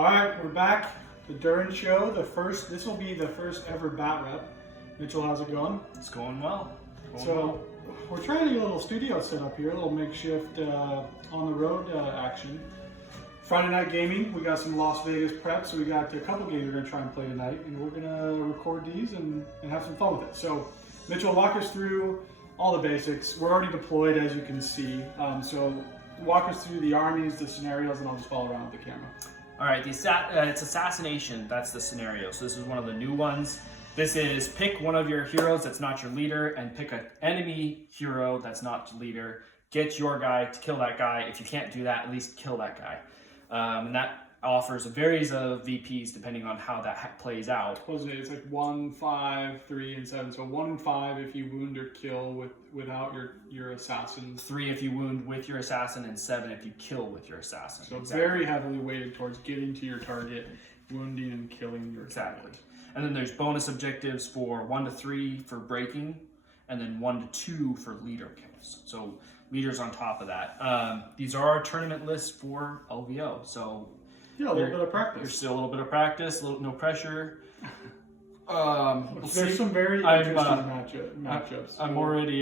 All right, we're back. The Durin show. This will be the first ever bat rep. Mitchell, how's it going? It's going well. We're trying to get a little studio set up here, a little makeshift on the road action. Friday night gaming. We got some Las Vegas prep, so we got a couple games we're gonna try and play tonight, and we're gonna record these and have some fun with it. So, Mitchell, walk us through all the basics. We're already deployed, as you can see. So, walk us through the armies, the scenarios, and I'll just follow around with the camera. All right, it's assassination. That's the scenario. So this is one of the new ones. This is pick one of your heroes that's not your leader and pick an enemy hero that's not your leader. Get your guy to kill that guy. If you can't do that, at least kill that guy. And that offers a varies of VPs depending on how that plays out. It's like 1, 5, 3, and 7. So 1 and 5 if you wound or kill without your assassin. 3 if you wound with your assassin, and 7 if you kill with your assassin. So very heavily weighted towards getting to your target, wounding and killing your target. And then there's bonus objectives for 1 to 3 for breaking, and then 1 to 2 for leader kills. So leaders on top of that. These are our tournament lists for LVO. So yeah, a little bit of practice. There's still a little bit of practice, no pressure. There's some very interesting matchups. I'm already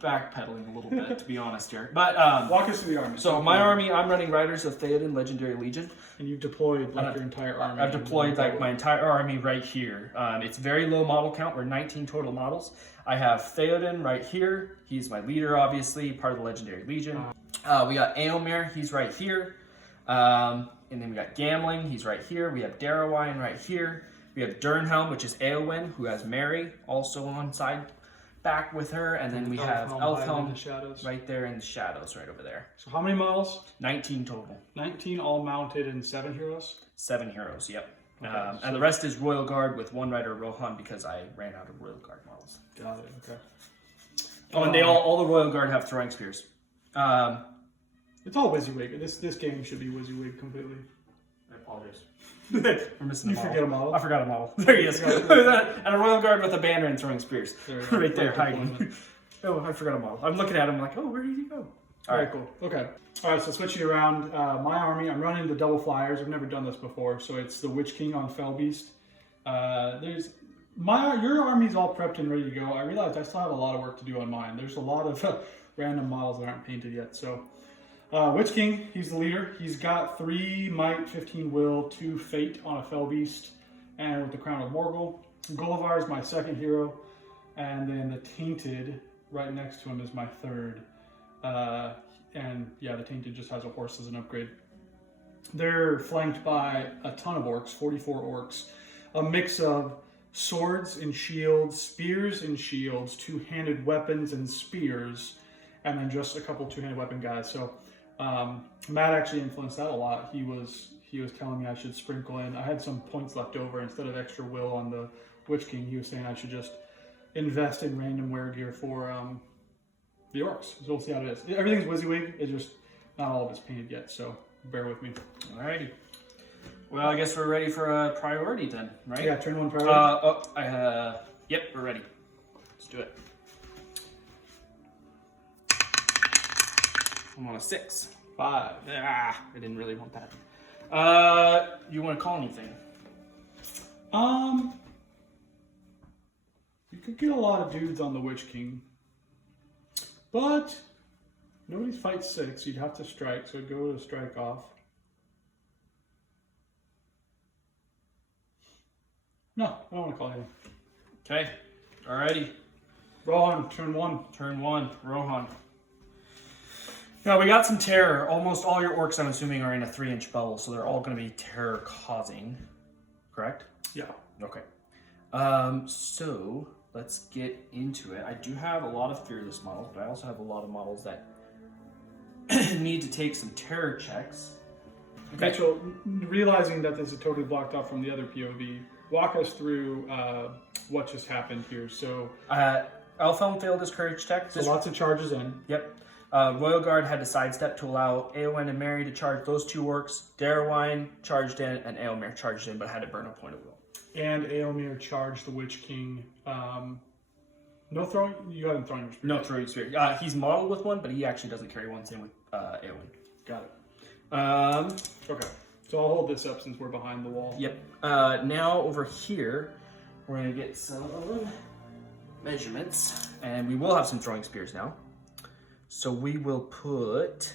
backpedaling a little bit, to be honest here. But walk us through the army. So my army, I'm running Riders of Theoden, Legendary Legion. And you've deployed like your entire army. I've deployed like my entire army right here. It's very low model count. We're 19 total models. I have Theoden right here. He's my leader, obviously, part of the Legendary Legion. We got Angmar, he's right here. And then we got Gambling, he's right here. We have Darrowine right here. We have Durin, which is Eowyn, who has Mary also on side back with her. And then we have Elfhelm right there in the shadows right over there. So how many models? 19 total. 19 all mounted and 7 heroes? 7 heroes, yep. Okay, and the rest is Royal Guard with 1 Rider Rohan because I ran out of Royal Guard models. Got it, okay. Oh, and all the Royal Guard have throwing spears. It's all WYSIWYG. This game should be WYSIWYG completely. I apologize. We're missing a model. Forget a model? I forgot a model. There he is. And a Royal Guard with a banner and throwing spears. Right there, hiding. Oh, I forgot a model. I'm looking at him like, oh, where did he go? All right, cool. Okay. All right, so switching around, my army, I'm running the double flyers. I've never done this before, so it's the Witch King on Fell Beast. Your army's all prepped and ready to go. I realized I still have a lot of work to do on mine. There's a lot of random models that aren't painted yet. So, Witch King, he's the leader. He's got 3 Might, 15 Will, 2 Fate on a Fell Beast, and with the Crown of Morgul. Gullivar is my second hero, and then the Tainted right next to him is my third. And yeah, the Tainted just has a horse as an upgrade. They're flanked by a ton of orcs, 44 orcs, a mix of swords and shields, spears and shields, 2-handed weapons and spears, and then just a couple 2-handed weapon guys. So Matt actually influenced that a lot. He was telling me I should sprinkle in. I had some points left over instead of extra will on the Witch King. He was saying I should just invest in random wear gear for the orcs. So we'll see how it is. Everything's WYSIWYG. It's just not all of it's painted yet. So bear with me. Alrighty. Well, I guess we're ready for a priority then, right? Yeah, turn 1 priority. Yep, we're ready. Let's do it. I'm on a 6. 5. I didn't really want that. You want to call anything? You could get a lot of dudes on the Witch King, but nobody fights 6. You'd have to strike, so go to strike off. No, I don't want to call anything. Okay, alrighty. Rohan, turn 1. Turn 1, Rohan. Now we got some terror. Almost all your orcs, I'm assuming, are in a 3-inch bubble, so they're all going to be terror causing. Correct? Yeah. Okay. So let's get into it. I do have a lot of fearless models, but I also have a lot of models that need to take some terror checks. Okay. Mitchell, realizing that this is totally blocked off from the other POV, walk us through what just happened here. So, Elfhelm failed his courage check. So lots of charges in. Yep. Royal Guard had to sidestep to allow Eowyn and Mary to charge those 2 orcs. Darrowine charged in, and Eomer charged in, but had to burn a point of will. And Eomer charged the Witch King. No throwing? You got him throwing your spear. No throwing spear. He's modeled with one, but he actually doesn't carry one. Same with Eowyn. Got it. Okay. So I'll hold this up since we're behind the wall. Yep. Now over here, we're gonna get some measurements, and we will have some throwing spears now. So we will put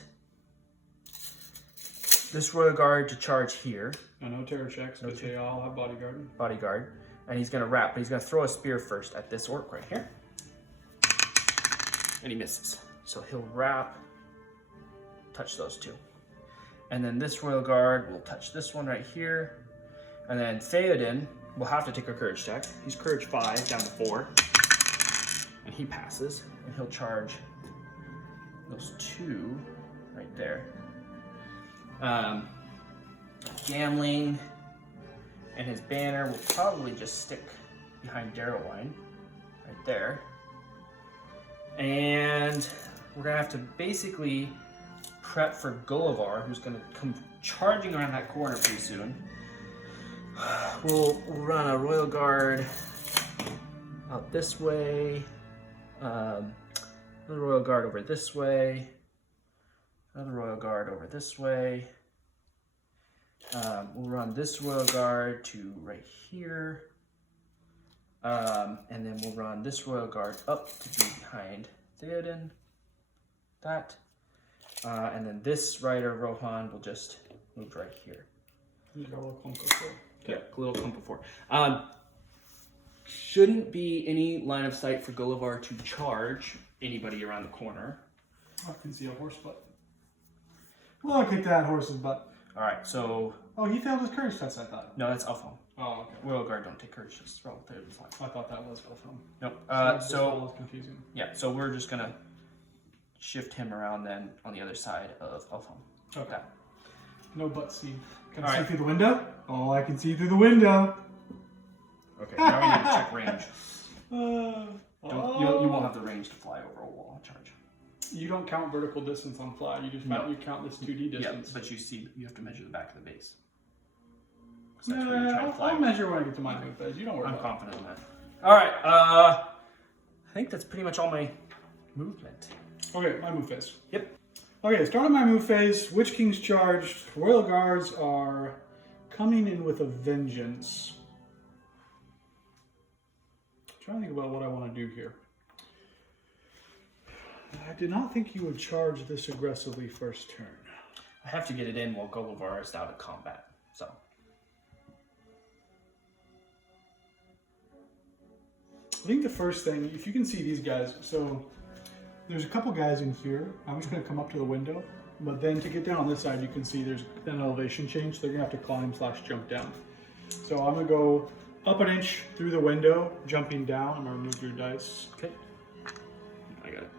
this royal guard to charge here. No terror checks, but they all have bodyguard. Bodyguard. And he's gonna wrap, but he's gonna throw a spear first at this orc right here. And he misses. So he'll wrap, touch those two. And then this royal guard will touch this one right here. And then Theoden will have to take a courage check. He's courage 5 down to 4. And he passes, and he'll charge those two right there. Gamling and his banner will probably just stick behind Darrowline right there. And we're gonna have to basically prep for Gullivar, who's gonna come charging around that corner pretty soon. We'll run a royal guard out this way, another royal guard over this way, another royal guard over this way. We'll run this royal guard to right here, and then we'll run this royal guard up to be behind Theoden, that, and then this rider Rohan will just move right here. You got a little clump of four. Yeah, a little clump of 4. Shouldn't be any line of sight for Gullivar to charge anybody around the corner. I can see a horse butt. Look at that horse's butt. All right, so Oh, he failed his courage test, I thought. no, that's Elfhelm. Oh, okay. Royal Guard don't take courage tests. Roll Theoden's line. I thought that was Elfhelm. Nope. This So all is confusing. yeah, so we're just gonna shift him around then on the other side of Elfhelm. Okay. No butt scene. Can All I see right. through the window? Oh, I can see through the window. Okay, now we need to check range. Oh. You won't have the range to fly over a wall and charge. You don't count vertical distance on fly. You just No. you count this 2D Yeah, distance. but you have to measure the back of the base. 'Cause that's where you're trying to I'll fly. measure when I get to my move phase. You don't worry I'm about confident in that. All right, I think that's pretty much all my movement. it. Okay, my move phase. Yep. Okay, starting my move phase. Witch King's charged. Royal Guards are coming in with a vengeance. I'm trying to think about what I want to do here. I did not think you would charge this aggressively first turn. I have to get it in while Gullivar is out of combat, so. I think the first thing, if you can see these guys, so there's a couple guys in here. I'm just going to come up to the window, but then to get down on this side, you can see there's an elevation change. So they're going to have to climb/jump down. So I'm going to go up an inch through the window, jumping down. I'm going to remove your dice. Okay. I got it.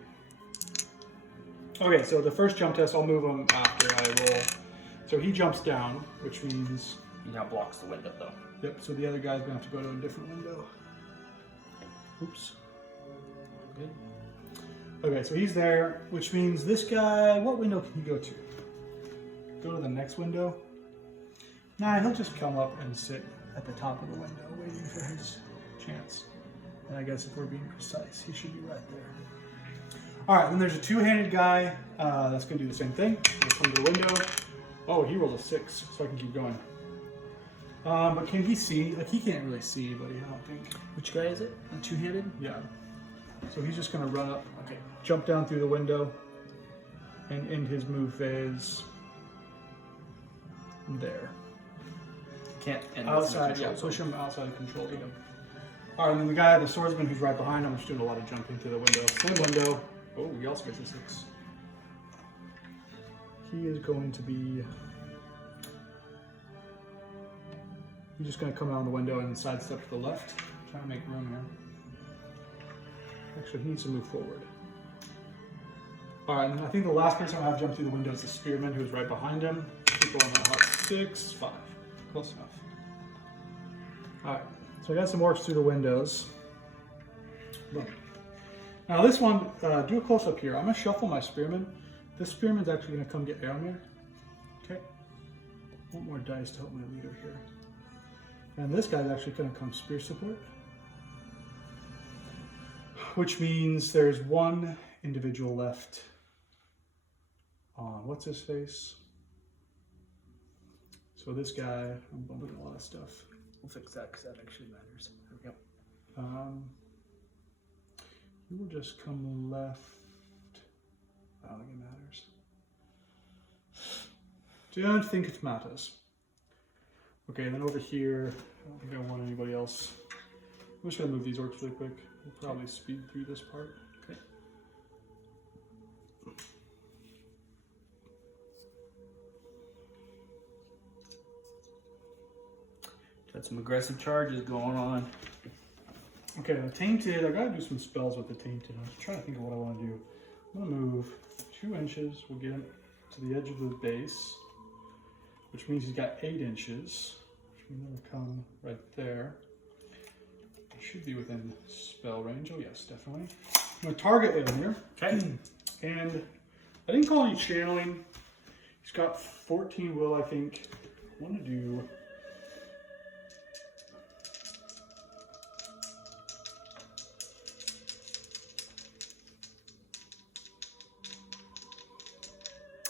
Okay, so the first jump test, I'll move him after I roll. So he jumps down, which means, He now blocks the window though. yep, so the other guy's going to have to go to a different window. Oops. Good. Okay, so he's there, which means this guy, what window can he go to? Go to the next window? Nah, he'll just come up and sit at the top of the window waiting for his chance. And I guess if we're being precise, he should be right there. All right, then there's a two-handed guy that's gonna do the same thing. He'll come to the window. Oh, he rolled a 6, so I can keep going. But can he see? Like, he can't really see anybody, I don't think. Which guy is it? A two-handed? Yeah. So he's just gonna run up, Okay. jump down through the window, and end his move phase there. Can't end Outside, yeah, push him outside of control zone. All right, and then the guy, the swordsman who's right behind him, is doing a lot of jumping through the window. Same window. Oh, he also gets a 6. He is going to be... He's just going to come out the window and sidestep to the left. Trying to make room here. Actually, he needs to move forward. All right, and I think the last person I have jump through the window is the spearman who's right behind him. Keep going on that. 6, 5. Close enough. All right, so I got some orcs through the windows. Boom. Now this one, do a close up here. I'm gonna shuffle my spearman. This spearman's actually gonna come get Angmar. Okay. One more dice to help my leader here. And this guy's actually gonna come spear support. Which means there's one individual left on, what's his face? So this guy, I'm bumping a lot of stuff. We'll fix that because that actually matters. There we go. You will just come left. I don't think it matters. Don't think it matters. Okay, and then over here, I don't think I want anybody else. I'm just gonna move these orcs really quick. We'll probably speed through this part. Okay. Got some aggressive charges going on. Okay, the Tainted, I gotta do some spells with the Tainted. I'm just trying to think of what I want to do. I'm gonna move 2 inches. We'll get him to the edge of the base, which means he's got 8 inches, which means it'll come right there. It should be within spell range. Oh yes, definitely. I'm gonna target him here. Okay. And I didn't call any channeling. He's got 14 will, I think. I want to do.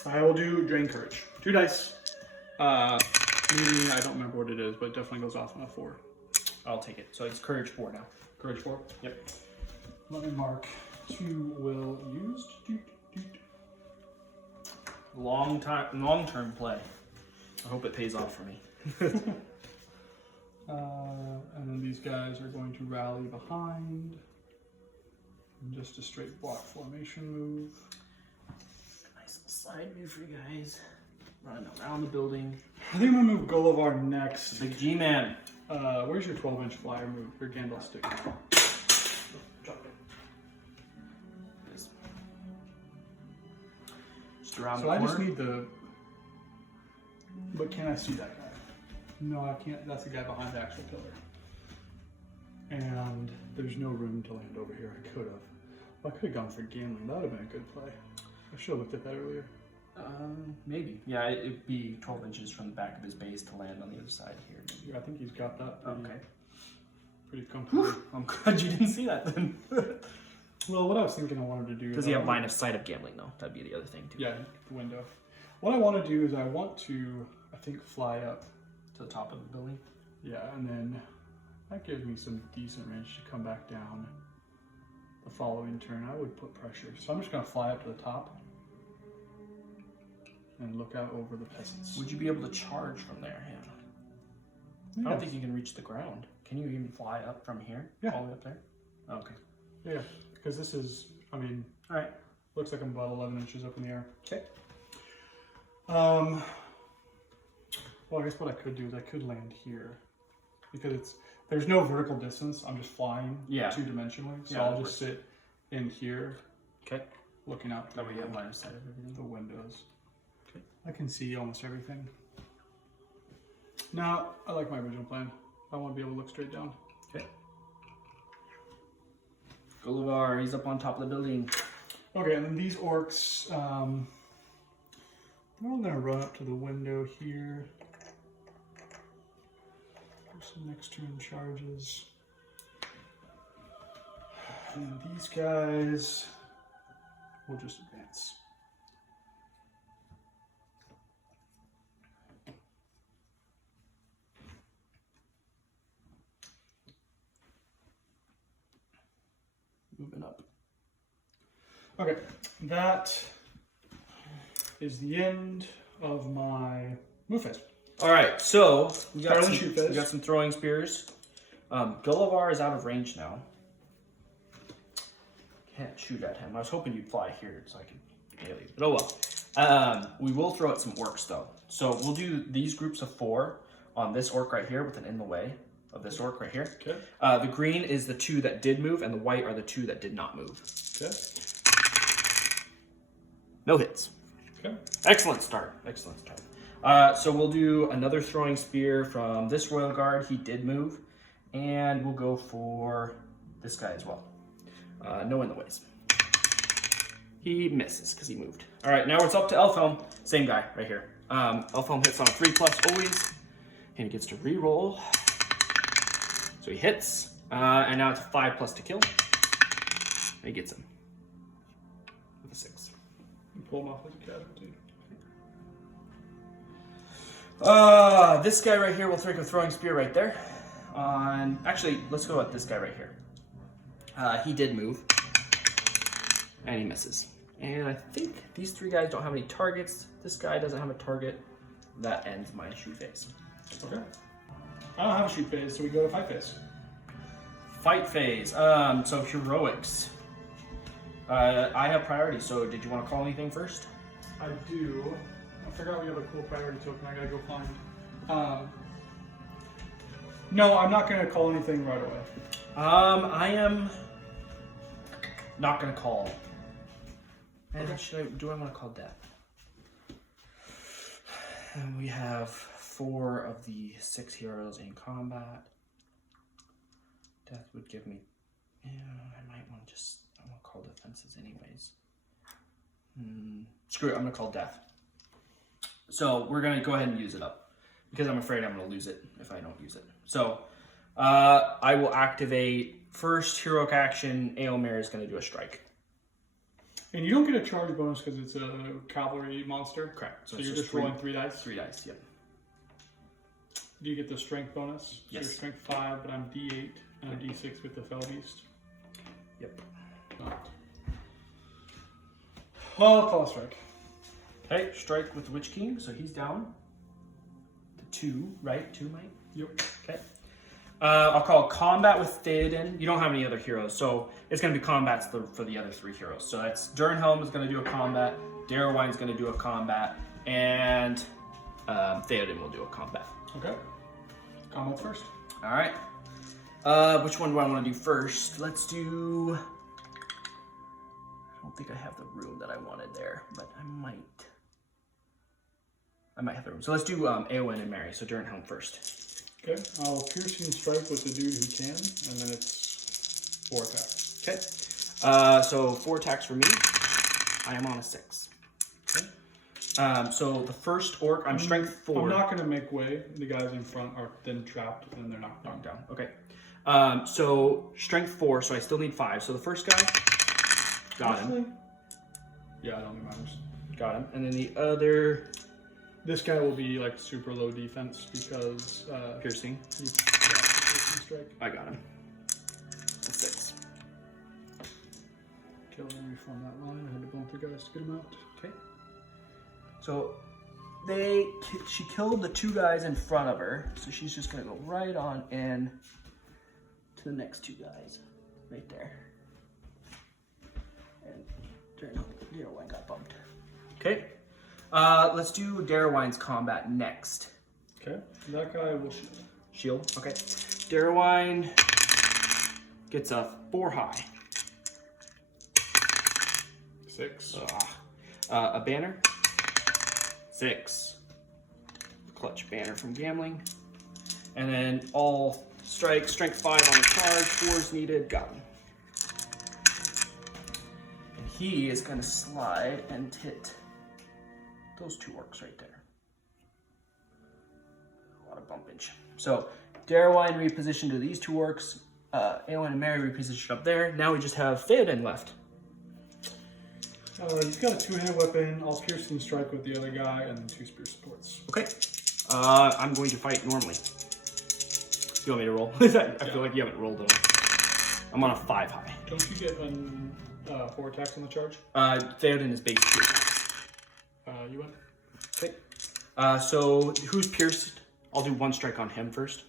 I will do Drain Courage. 2 dice. Meaning, I don't remember what it is, but it definitely goes off on a 4. I'll take it. So it's courage 4 now. Courage 4? Yep. Let me mark 2 will used. Long-term play. I hope it pays off for me. And then these guys are going to rally behind. And just a straight block formation move. Nice little slide move for you guys. Running around the building. I think I'm gonna move Gullivar next. Big G-Man. Where's your 12-inch flyer move? Your Gandalf stick. Drop it. Just around So the I corner. just need the. But can I see that guy? No, I can't. That's the guy behind the actual pillar. And there's no room to land over here. I could have. Well, I could have gone for gambling. That would have been a good play. I should have looked at that earlier. Maybe. Yeah, it'd be 12 inches from the back of his base to land on the other side here. Yeah, I think he's got that pretty Okay. comfortably. I'm glad you didn't see that then. Well, what I was thinking I wanted to do... Does he have line of sight of gambling though? That'd be the other thing too. Yeah, the window. What I want to do is I want to, I think, fly up. To the top of the building? Yeah, and then that gives me some decent range to come back down the following turn. I would put pressure. So I'm just going to fly up to the top and look out over the peasants. Would you be able to charge from there? Yeah. I don't think you can reach the ground. Can you even fly up from here? Yeah. All the way up there? Okay. Yeah, because this is, I mean, all right. Looks like I'm about 11 inches up in the air. Okay. Well, I guess what I could do is I could land here because there's no vertical distance. I'm just flying two-dimensionally. So I'll just sit in here. Okay. Looking out That way you have line of sight of everything. the windows. Okay. I can see almost everything. No, I like my original plan. I want to be able to look straight down. Okay. Gullivar, he's up on top of the building. Okay, and then these orcs, they're all going to run up to the window here. Do some next turn charges. And then these guys will just advance. Moving up. Okay, that is the end of my move phase. All right, so we got, Start on the shoot phase. we got some throwing spears. Gullivar is out of range now. Can't shoot at him. I was hoping you'd fly here so I could nail you. But oh well. We will throw at some orcs though. So we'll do these groups of 4 on this orc right here with an in the way of this orc right here. Okay. The green is the 2 that did move, and the white are the 2 that did not move. Okay. No hits. Okay. Excellent start. Excellent start. So we'll do another throwing spear from this royal guard. He did move. And we'll go for this guy as well. No in the ways. He misses because he moved. All right, now it's up to Elfhelm. Same guy right here. Elfhelm hits on a 3+ always. And he gets to re-roll. So he hits. And now it's a 5+ to kill. And he gets him. With a 6. And pull him off as a casualty. This guy right here will take a throwing spear right there. Actually, let's go with this guy right here. He did move, and he misses. And I think these three guys don't have any targets. This guy doesn't have a target. That ends my shoot phase. Okay. I don't have a shoot phase, so we go to fight phase. Fight phase. So heroics. I have priority. So did you want to call anything first? I do. I forgot we have a cool priority token. I gotta go find. No, I'm not gonna call anything right away. I am not gonna call. And Okay. do I want to call death? And we have 4 of the 6 heroes in combat. Death would give me. Yeah, I might want to just. I want to call defenses anyways. Screw it. I'm gonna call death. So we're gonna go ahead and use it up because I'm afraid I'm gonna lose it if I don't use it. So I will activate first heroic action. Angmar is gonna do a strike. And you don't get a charge bonus because it's a cavalry monster. Correct. So you're just rolling 3 dice. 3 dice. Yep. Do you get the strength bonus? Yes. So you're strength 5, but I'm D8 and I'm D6 with the fell beast. Yep. I'll call a strike. Okay, strike with the Witch King, so he's down to 2, right? 2 might? Yep. Okay. I'll call combat with Theoden. You don't have any other heroes, so it's going to be combats for the other 3 heroes. So that's Durin is going to do a combat, Darrowwine's going to do a combat, and Theoden will do a combat. Okay. Combat's first. All right. Which one do I want to do first? Let's do... I don't think I have the room that I wanted there, but I might have the room. So let's do Eowyn and Mary. So Durin first. Okay. I'll piercing strike with the dude who can, and then it's 4 attacks. Okay. So 4 attacks for me. I am on a 6. Okay. So the first orc, I'm strength 4. I'm not going to make way. The guys in front are then trapped, and they're knocked down. Okay. So strength 4, so I still need 5. So the first guy, got him. Yeah, I don't think matters. Got him. And then the other... This guy will be like super low defense because piercing. Piercing strike. I got him. A 6. Kill him, reform that line. I had to bump the guys to get him out. Okay. So she killed the 2 guys in front of her, so she's just gonna go right on in to the next 2 guys, right there. And Darrowwine got bumped. Okay. Let's do Darrowwine's combat next. Okay. That guy will shield. Shield. Okay. Darrowwine gets a 4 high. 6. A banner. 6. Clutch banner from gambling. And then all strike, strength 5 on the charge, 4's needed, got him. And he is going to slide and hit those 2 orcs right there. A lot of bumpage. So Darrowwine repositioned to these 2 orcs. Eowyn and Mary repositioned up there. Now we just have Theoden left. He's got a 2-handed weapon. I'll piercing strike with the other guy and 2 spear supports. Okay. I'm going to fight normally. You want me to roll? I feel like you haven't rolled at all. I'm on a 5 high. Don't you get 4 attacks on the charge? Theoden is base 2 attacks. You went? Okay. So who's pierced? I'll do 1 strike on him first.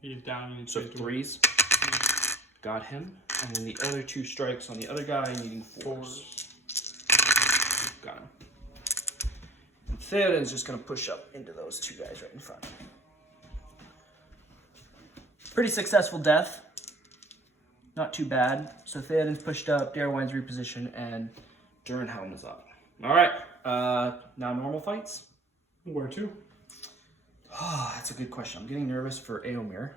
He's down. You need So to 3s. Got him. And then the other 2 strikes on the other guy, needing 4s. Got him. And Theoden's just going to push up into those 2 guys right in front. Pretty successful death. Not too bad. So Theoden's pushed up, Darrowwine's repositioned, and Durin is up. All right. Now normal fights. Where to? Oh, that's a good question. I'm getting nervous for Angmar.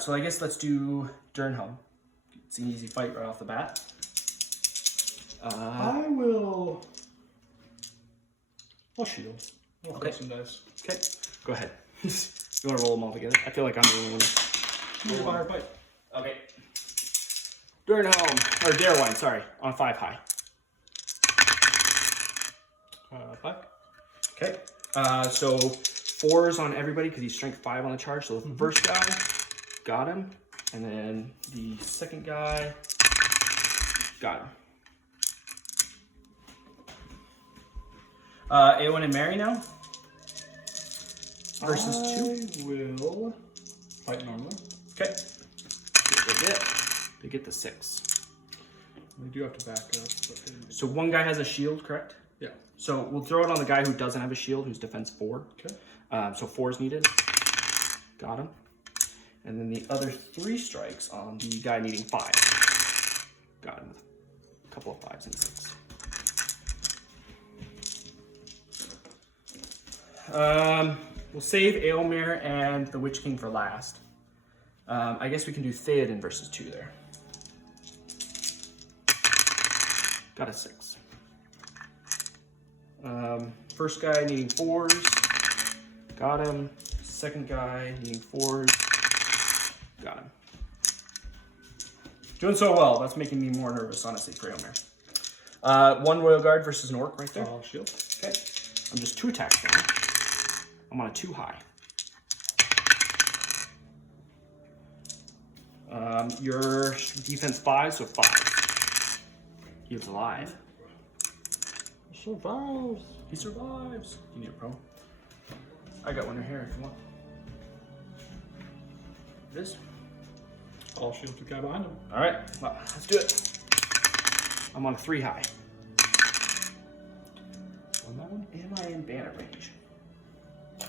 So I guess let's do Durin. It's an easy fight right off the bat. I'll shield. I'll Okay. throw some dice. Okay, go ahead. You want to roll them all together? I feel like I'm the only one. You're fire fight. Okay. Durin or Darrowwine, sorry, on 5 high. Okay. So 4s on everybody because he's strength 5 on the charge. So the first guy, got him. And then the second guy, got him. Aowen and Mary now. Versus 2. I will fight normally. Okay. They get the 6. We do have to back up. So one guy has a shield, correct? Yeah. So we'll throw it on the guy who doesn't have a shield, who's defense 4. Okay. So 4 is needed. Got him. And then the other 3 strikes on the guy needing 5. Got him with a couple of 5s and 6. We'll save Angmar and the Witch King for last. I guess we can do Theoden versus 2 there. Got a 6. First guy needing 4s. Got him. Second guy needing 4s. Got him. Doing so well. That's making me more nervous, honestly, for Angmar. 1 Royal Guard versus an Orc right there. I'll shield. Okay. I'm just 2 attacks down. I'm on a 2 high. Your defense 5, so 5. He's alive. Survives. He survives. You need a pro? I got one right here if you want. This? I'll shield the guy behind him. All right, well, let's do it. I'm on a 3 high. On that one, am I in banner range? I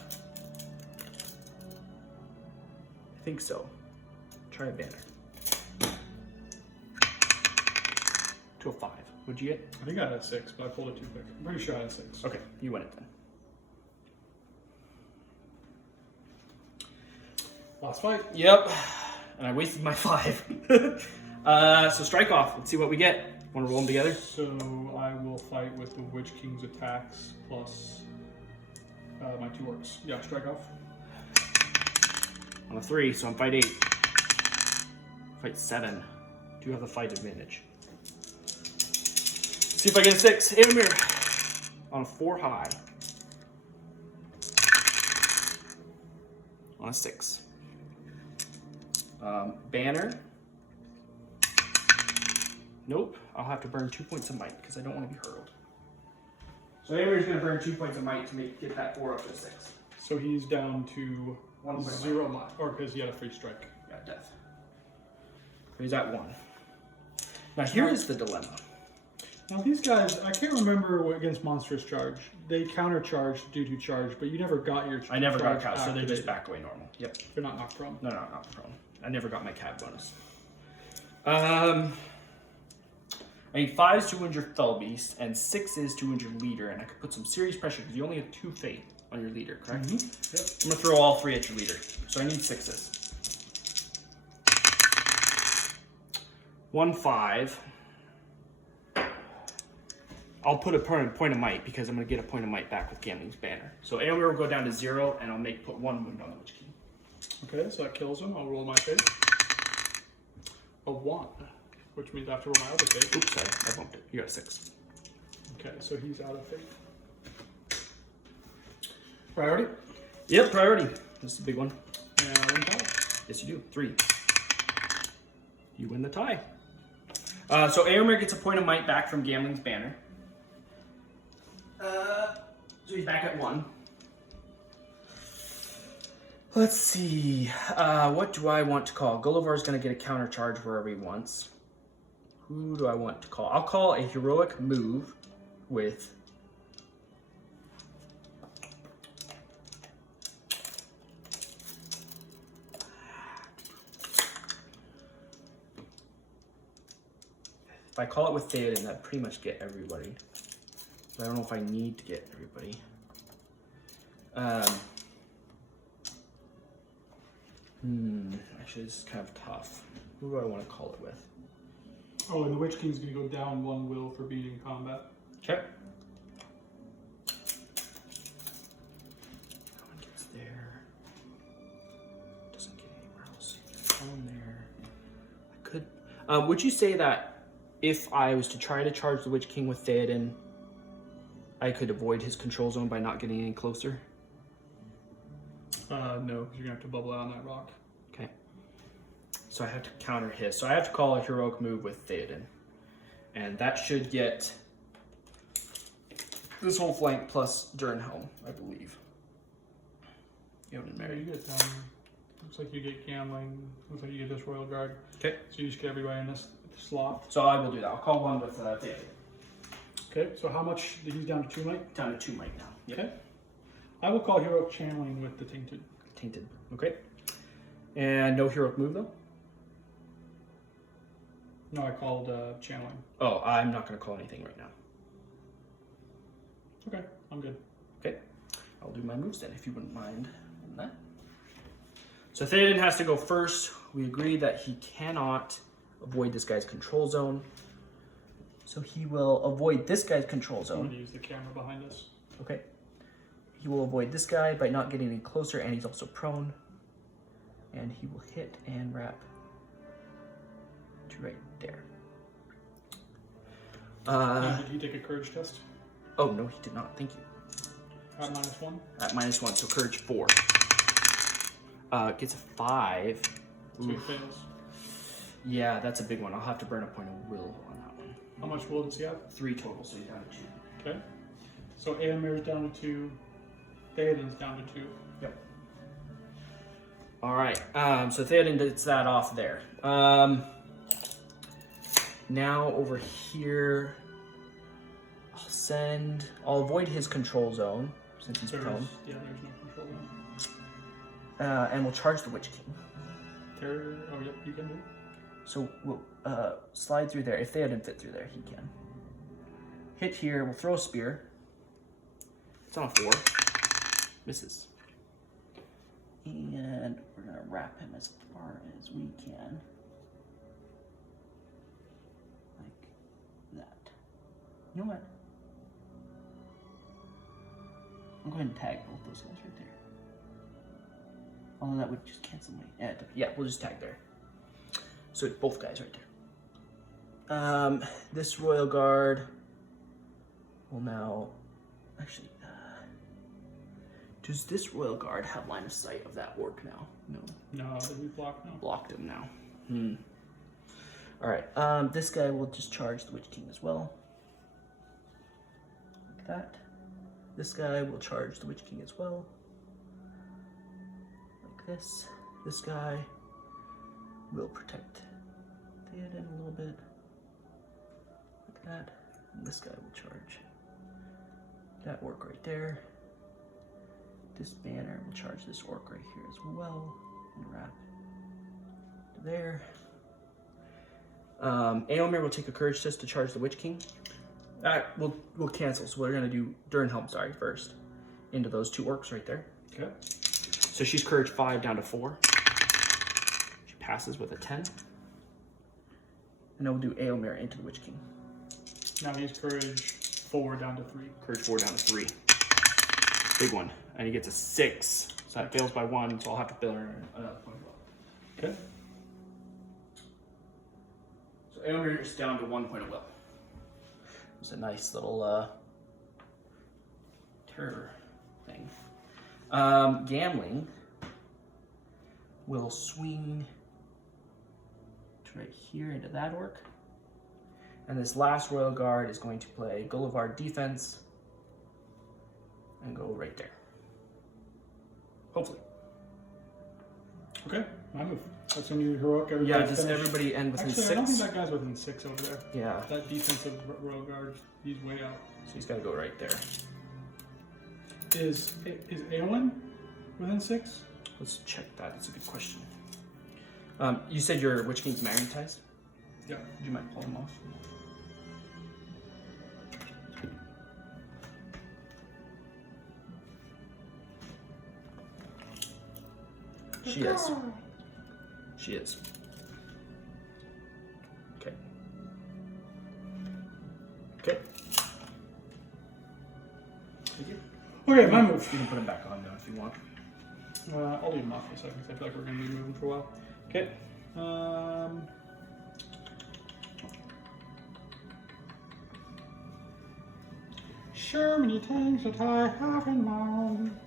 think so. Try a banner. To a 5. What'd you get? I think I had a 6, but I pulled it too quick. I'm pretty sure I had a 6. Okay, you win it then. Last fight. Yep, and I wasted my 5. So strike off. Let's see what we get. Want to roll them together? So I will fight with the Witch King's attacks plus my 2 orcs. Yeah, strike off. On a 3, so I'm fight 8. Fight 7. Do have the fight advantage. See if I get a 6. Angmar. On a 4 high. On a 6. Banner. Nope. I'll have to burn 2 points of might because I don't want to be hurled. So Angmar's going to burn 2 points of might to get that 4 up to 6. So he's down to 1 point 0 might, or because he had a free strike. Yeah, death. So he's at 1. Now here is the dilemma. Now these guys, I can't remember against Monstrous Charge. They counter-charge due to charge, but you never got your I never got a charge cow, so they're just activated. back away normal. Yep. They're not knocked prone. No, not prone. I never got my cab bonus. I mean, 5 is to wound your Fell Beast, and 6 is to wound your leader, and I could put some serious pressure because you only have 2 fate on your leader, correct? Yep. I'm gonna throw all 3 at your leader, so I need 6s. 1, 5. I'll put a point of might because I'm gonna get a point of might back with Gambling's Banner. So Angmar will go down to 0, and I'll put 1 wound on the Witch King. Okay, so that kills him. I'll roll my fate. A 1, which means I have to roll my other fate. Oops, sorry, I bumped it. You got a 6. Okay, so he's out of fate. Priority? Yep, priority. This is a big one. And I win tie. Yes, you do. 3. You win the tie. So Angmar gets a point of might back from Gambling's Banner. So he's back at 1. Let's see. What do I want to call? Gullivar's going to get a counter charge wherever he wants. Who do I want to call? I'll call a heroic move with... If I call it with Theoden, that'd pretty much get everybody. But I don't know if I need to get everybody. Actually, this is kind of tough. Who do I want to call it with? Oh, and the Witch King's going to go down 1 will for being in combat. Okay. That one gets there. Doesn't get anywhere else. On there. I could. Would you say that if I was to try to charge the Witch King with Theoden, I could avoid his control zone by not getting any closer. No, because you're gonna have to bubble out on that rock. Okay. So I have to counter his. So I have to call a heroic move with Theoden. And that should get this whole flank plus Durin home, I believe. Theoden There married. you get looks like you get gambling. Looks like you get this royal guard. Okay. So you just get everybody in this slot. So I will do that. I'll call one with Theoden. Okay. So how much? He's down to 2 might. Down to 2 might now. Yep. Okay. I will call heroic channeling with the tainted. Tainted. Okay. And no heroic move though? No, I called channeling. Oh, I'm not going to call anything right now. Okay, I'm good. Okay. I'll do my moves then, if you wouldn't mind on that. So Theoden has to go first. We agree that he cannot avoid this guy's control zone. So he will avoid this guy's control I'm zone. going to use the camera behind us. Okay. He will avoid this guy by not getting any closer, and he's also prone. And he will hit and wrap to right there. Did he take a courage test? Oh, no, he did not. Thank you. At -1? At -1, so courage 4. Gets a 5. So he Oof. fails. Yeah, that's a big one. I'll have to burn a point of will on that one. How much will does he have? 3 total, so he's down to 2. Okay. So Aomir's down to 2. Theoden's down to 2. Yep. All right. So Theoden gets that off there. Now over here, I'll avoid his control zone since he's prone. Yeah, there's no control zone. And we'll charge the Witch King. Oh, yep, you can do. So we'll slide through there. If Theoden fit through there, he can. Hit here. We'll throw a spear. It's on a 4. Misses. And we're going to wrap him as far as we can. Like that. You know what? I'll go ahead and tag both those guys right there. Although that would just cancel my... Yeah, we'll just tag there. So it's both guys right there. This Royal Guard will now... Actually... does this Royal Guard have line of sight of that orc now? No. No, we blocked now. Blocked him now. Alright, this guy will just charge the Witch King as well. Like that. This guy will charge the Witch King as well. Like this. This guy will protect Theoden a little bit. Like that. And this guy will charge that orc right there. This banner will charge this orc right here as well. And wrap to there. Aomir will take a courage test to charge the Witch King. We'll cancel, so we're gonna do Durin helm, first. Into those 2 orcs right there. Okay. So she's courage 5 down to 4. She passes with a 10. And then we'll do Aomir into the Witch King. Now he's courage 4 down to 3. Courage 4 down to 3. Big one. And he gets a 6. So that fails by 1, so I'll have to burn another point. Okay. So Aomir is down to 1 point of will. It's a nice little terror thing. Gambling will swing to right here into that orc. And this last Royal Guard is going to play Gullivar defense and go right there. Hopefully. Okay, my move. That's when you heroic. Yeah, does everybody end within Actually, 6? I don't think that guy's within 6 over there. Yeah. That defensive royal guard, he's way out. So he's got to go right there. Is Eowyn within 6? Let's check that. That's a good question. You said your Witch King's magnetized? Yeah. Would you mind pulling him off? She is. She is. Okay. Okay. Thank you. Okay, my move. You can put him back on now if you want. I'll leave him off for a second because I feel like we're going to be moving for a while. Okay. so many things that I have in mind.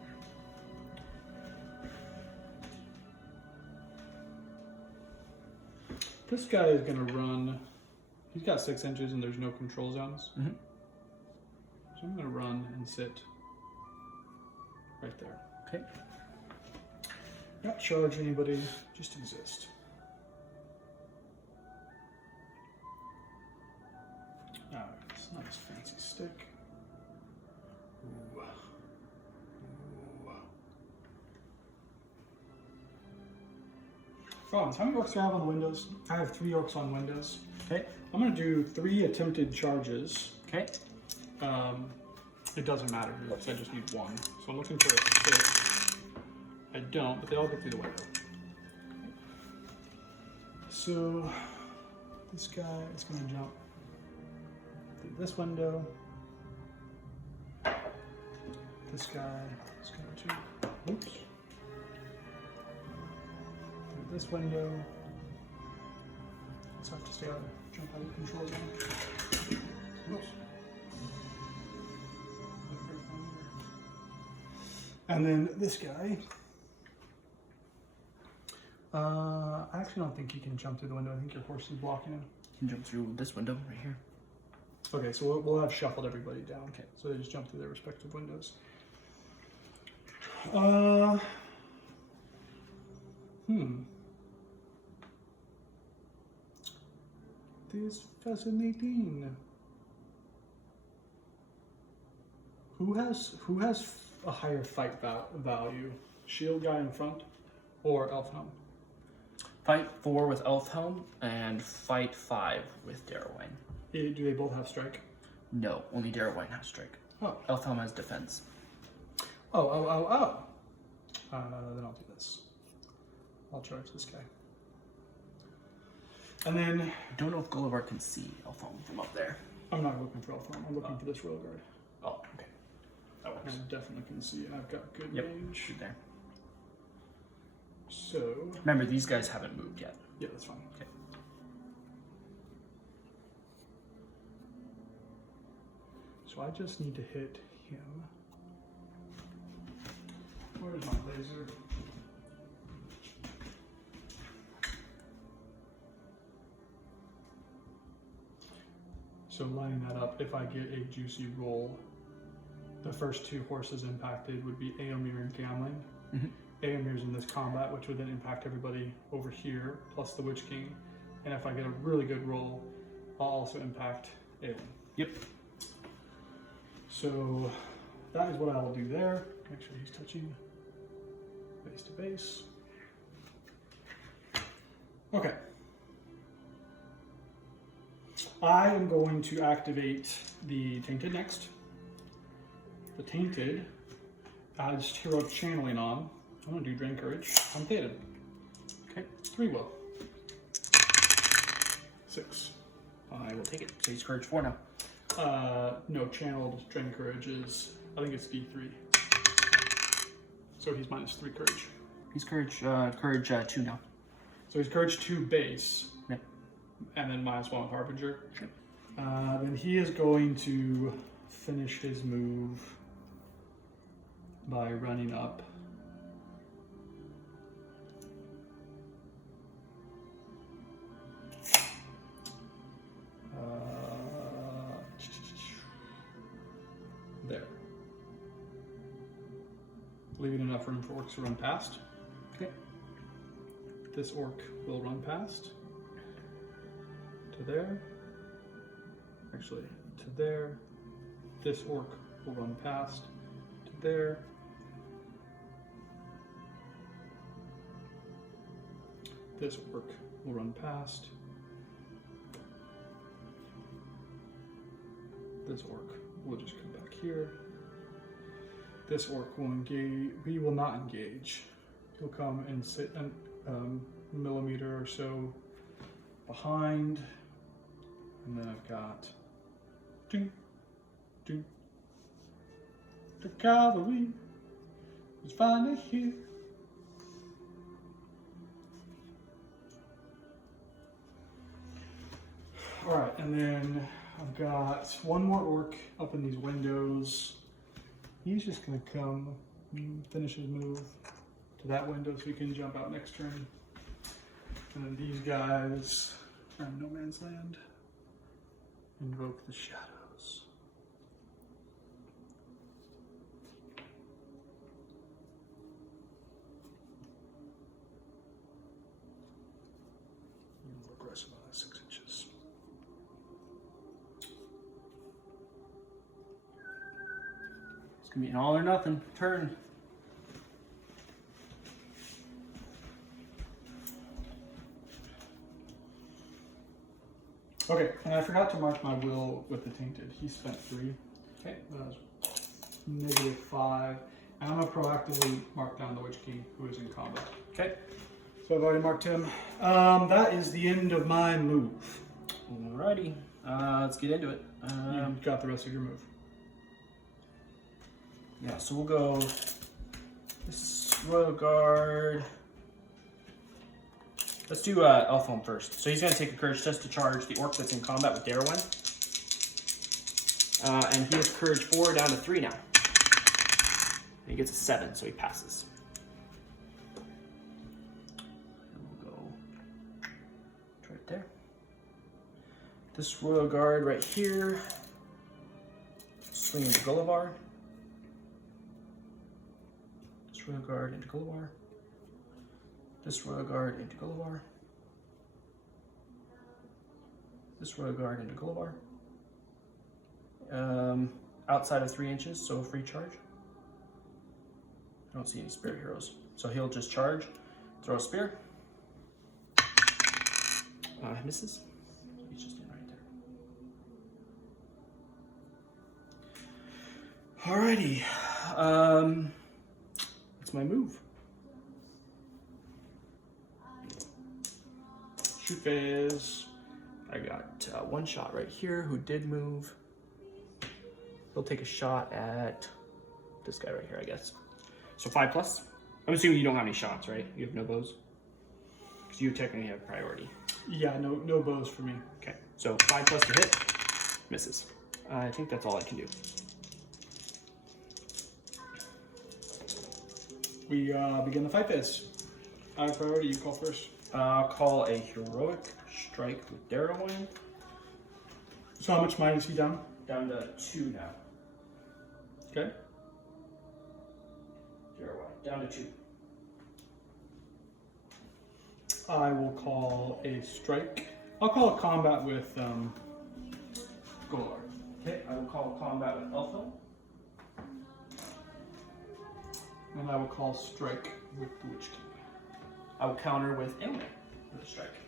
This guy is gonna run. He's got 6 inches and there's no control zones. Mhm. So I'm gonna run and sit right there. Okay. Not charge anybody, just exist. Alright, it's a nice fancy stick. Ooh. Ooh. Rollins, how many orcs do I have on Windows? I have 3 orcs on Windows. Okay. I'm gonna do 3 attempted charges. Okay. It doesn't matter because I just need 1. So I'm looking for a 6. I don't, but they all get through the window. So this guy is gonna jump through this window. This guy is going to, oops, through this window. So I have to stay out of, jump out of the control zone. Oops. And then this guy, I actually don't think he can jump through the window. I think your horse is blocking him. You can jump through this window right here. Okay, so we'll have shuffled everybody down. Okay. So they just jump through their respective windows. This is fascinating. Who has a higher fight value? Shield guy in front or Elfhelm? Fight 4 with Elfhelm and fight 5 with Darrowwayne. Do they both have strike? No, only Darrowwayne has strike. Oh. Elfhelm has defense. Oh. Then I'll do this. I'll charge this guy. And then... I don't know if Gulliver can see Elfhelm from up there. I'm not looking for Elfhelm. I'm looking for this rail guard. Oh, okay. That I works. definitely can see, and I've got good Yep, range. good there. So... Remember, these guys haven't moved yet. Yeah, that's fine. Okay. So I just need to hit him. Where's my laser? So lining that up, if I get a juicy roll, the first 2 horses impacted would be Éomer and Gamling. Mm-hmm. Éomer's in this combat, which would then impact everybody over here, plus the Witch King. And if I get a really good roll, I'll also impact Éowyn. Yep. So that is what I will do there. Make sure he's touching base to base. Okay. I am going to activate the Tainted next. The Tainted has Hero Channeling on. I'm going to do Drain Courage on Theoden. Okay. 3 will. 6. I will take it. So he's courage 4 now. No, channeled Drain Courage is, I think it's D3. So he's -3 courage. He's courage 2 now. So he's courage 2 base. Yep. And then -1 with Harbinger. Sure. Then he is going to finish his move by running up. There. Leaving enough room for orcs to run past. Okay. This orc will run past. To there. Actually, to there. This orc will run past. To there. This orc will run past. This orc will just come back here. This orc will engage. He will not engage. He'll come and sit a millimeter or so behind. And then I've got ding, ding. The cavalry is finally here. All right, and then I've got one more orc up in these windows. He's just gonna come finish his move to that window so he can jump out next turn. And then these guys are in no man's land. Invoke the shadows. More aggressive on that 6 inches. It's gonna be an all or nothing turn. Okay, and I forgot to mark my will with the tainted. He spent 3. Okay. That was -5. And I'm gonna proactively mark down the Witch King who is in combat. Okay. So I've already marked him. That is the end of my move. Alrighty. Let's get into it. You got the rest of your move. Yeah, so we'll go. This is Royal Guard. Let's do Elfhelm first. So he's going to take a courage test to charge the orc that's in combat with Darwin. And he has courage 4 down to 3 now. And he gets a 7, so he passes. And we'll go right there. This Royal Guard right here. Swing into Gullivar. This Royal Guard into Gullivar. This Royal Guard into Gullivar. This Royal Guard into Gullivar. Outside of 3 inches, so a free charge. I don't see any spirit heroes. So he'll just charge, throw a spear. Misses. He's just in right there. Alrighty. That's my move. Shoot phase. I got 1 shot right here who did move. He'll take a shot at this guy right here, I guess. So 5+. I'm assuming you don't have any shots, right? You have no bows? Because you technically have priority. Yeah, no bows for me. Okay, so 5+ to hit. Misses. I think that's all I can do. We begin the fight phase. I have priority, you call first. I'll call a heroic strike with Darwin. So how much mine is he down? Down to 2 now. Okay. Darwin, down to 2. I will call a strike. I'll call a combat with Golar. Okay, I will call combat with Elfhelm. And I will call strike with the Witch King. I will counter with Angmar with a strike.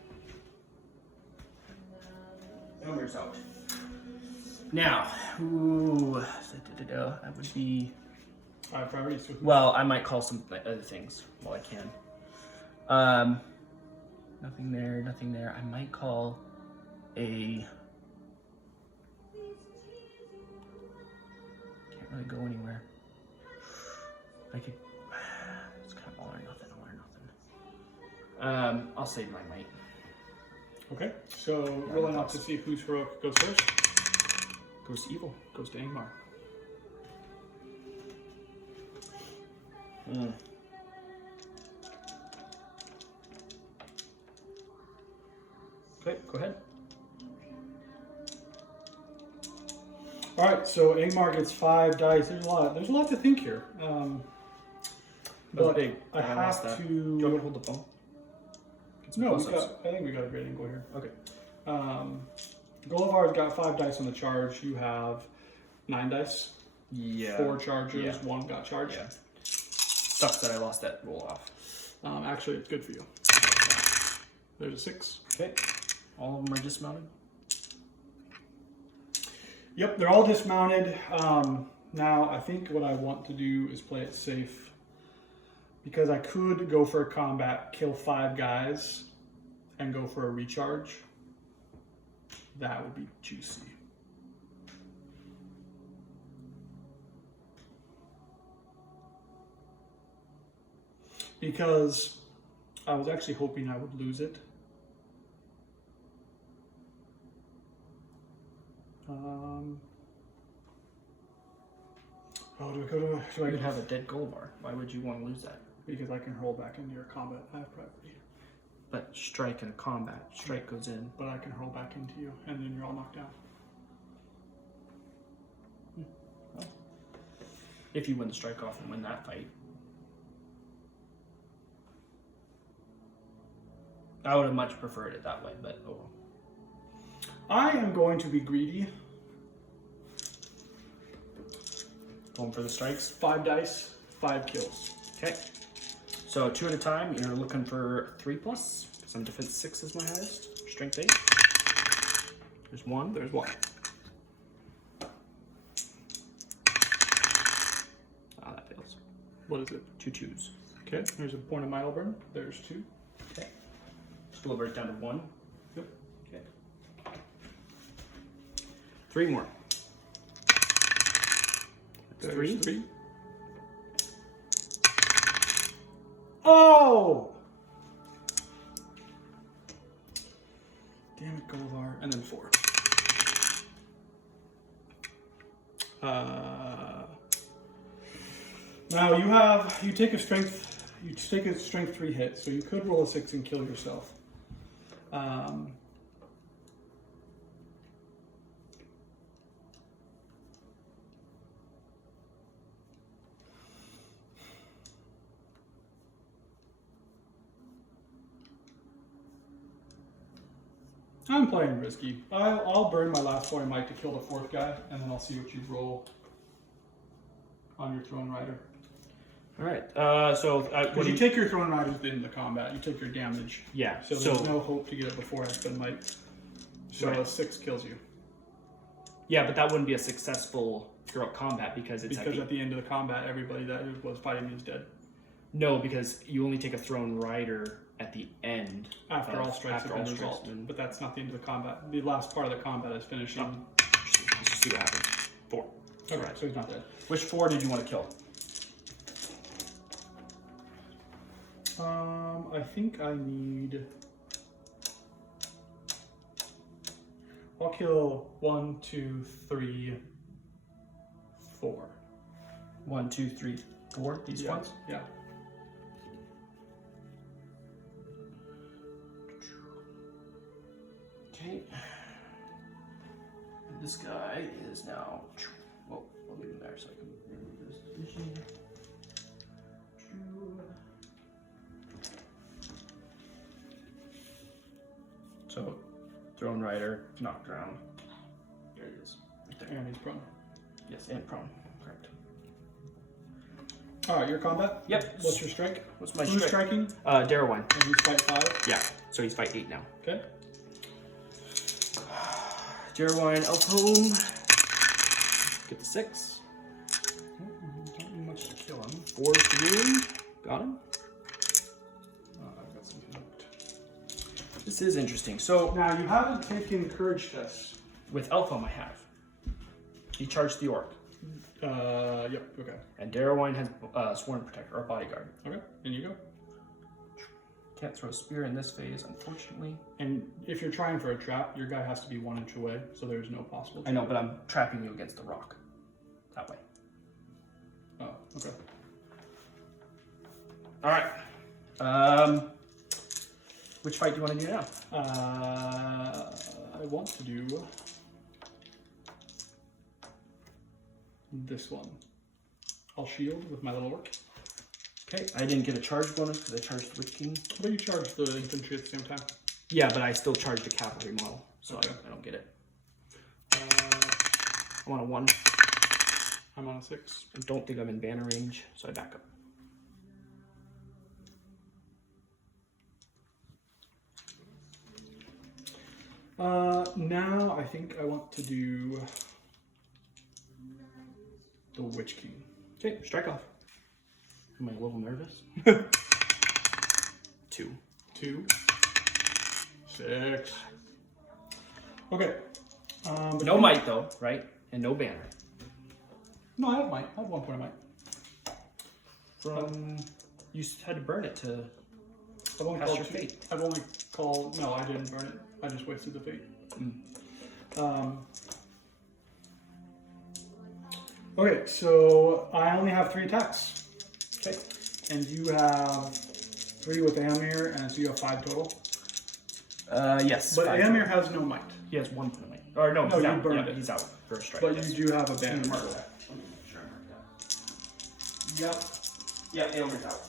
Angmar's out. Now, that would be. I have priority, so who? Well, I might call some other things while I can. Nothing there, nothing there. I might call a. Can't really go anywhere. I could. It's kind of all or nothing, all or nothing. I'll save my might. Okay, so rolling out to see whose heroic goes first. Goes to evil, goes to Angmar. Okay, go ahead. All right, so Angmar gets 5 dice. There's a lot to think here. But big. I have to. Do you want me to hold the phone? No, I think we got a great angle here. Okay. Gullivar's got 5 dice on the charge. You have 9 dice. Yeah. 4 charges. Yeah. 1 got charged. Yeah. Sucks that I lost that roll off. Actually, it's good for you. There's a 6. Okay. All of them are dismounted. Yep, they're all dismounted. Now, I think what I want to do is play it safe. Because I could go for a combat, kill 5 guys, and go for a recharge. That would be juicy. Because I was actually hoping I would lose it. Oh, do I go to? You could have a dead Golvar. Why would you want to lose that? Because I can hurl back into your combat. I have priority. But strike in a combat. Strike goes in. But I can hurl back into you, and then you're all knocked down. Well, if you win the strike off and win that fight. I would have much preferred it that way, but oh well. I am going to be greedy. Going for the strikes. 5 dice, 5 kills. Okay. So 2 at a time. You're looking for 3+. Because I'm defense 6 is my highest. Strength 8. There's 1. There's 1. Ah, that fails. What is it? 2 2s. Okay. There's a point of Might Burn. There's 2. Okay. Still break down to 1. Yep. Okay. 3 more. That's 3. 3. Oh! Damn it, Golvar. And then 4. Now you take a strength 3 hit, so you could roll a 6 and kill yourself. I'm playing risky. I'll burn my last point of might to kill the 4th guy, and then I'll see what you roll on your Throne Rider. All right. So Because you take your Throne Riders in the combat, you take your damage. Yeah. So there's no hope to get it before I spend might. So Right. a 6 kills you. Yeah, but that wouldn't be a successful throughout combat because it's Because at the end of the combat, everybody that was fighting me is dead. No, because you only take a Throne Rider at the end. After all strikes have been strikes resolved. been- But that's not the end of the combat. The last part of the combat is finishing. Oh. Let's just see what happens. 4. Okay, so he's not dead. Which 4 did you want to kill? I think I need. I'll kill 1, 2, 3, 4. 1, 2, 3, 4. These Yeah. ones. Yeah. Okay. And this guy is now. Well, I'll leave him there so I can remove this vision. So, Throne Rider, knocked down. There it is. Right there. And he's prone. Yes, and prone. Correct. All right, your combat. Yep. What's your strike? What's my Who's strike? striking? Darwin. And he's fight 5. Yeah. So he's fight 8 now. Okay. Darwin, Elf Home. Get the 6. Don't need much to kill him. 4 Durin. Got him. I've got something hooked. This is interesting. So Now you haven't taken courage tests. with Elf Home, I have. He charged the Orc. Yep. Okay. And Darwin has Sworn Protector, or Bodyguard. Okay. In you go. Can't throw a spear in this phase, unfortunately. And if you're trying for a trap, your guy has to be 1 inch away, so there's no possible. I know, but I'm trapping you against the rock. That way. Oh. Okay. All right. Which fight do you want to do now? I want to do this one. I'll shield with my little orc. Okay, I didn't get a charge bonus because I charged the Witch King. But you charge the infantry at the same time. Yeah, but I still charged the cavalry model, so Okay. I don't get it. Uh, I'm on a 1. I'm on a 6. I don't think I'm in banner range, so I back up. Now I think I want to do the Witch King. Okay, strike off. Am I a little nervous? 2. 2. 6. Okay. But No might though, right? And no banner. No, I have might. I have 1 point of might. From you had to burn it to. I've only Pass called your 2. fate. I've only called. No, I didn't burn it. I just wasted the fate. Okay, so I only have 3 attacks. Okay. And you have 3 with Angmar, and so you have 5 total. Yes. But 5 Angmar has no might. He has 1 point. Or no, No, he's you out. burned Yeah, it. he's out. First strike. But yes. you do have a banner. Mark that. Sure, mark that. Yep. Yeah, Aylmer's out.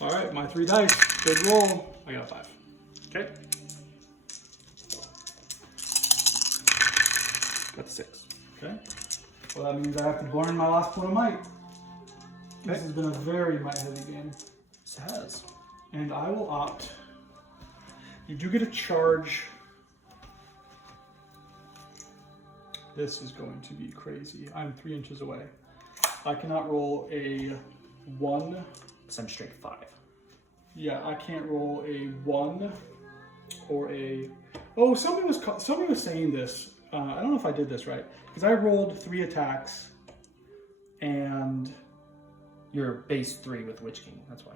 All right, my 3 dice. Good roll. I got a 5. Okay. That's 6. Okay. Well, that means I have to burn my last point of might. Okay. This has been a very might-heavy game. This has. And I will opt. You do get a charge. This is going to be crazy. I'm 3 inches away. I cannot roll a 1. Because I'm strength 5. Yeah, I can't roll a 1 or a. Oh, somebody was saying this. I don't know if I did this right because I rolled 3 attacks, and You're base 3 with Witch King. That's why.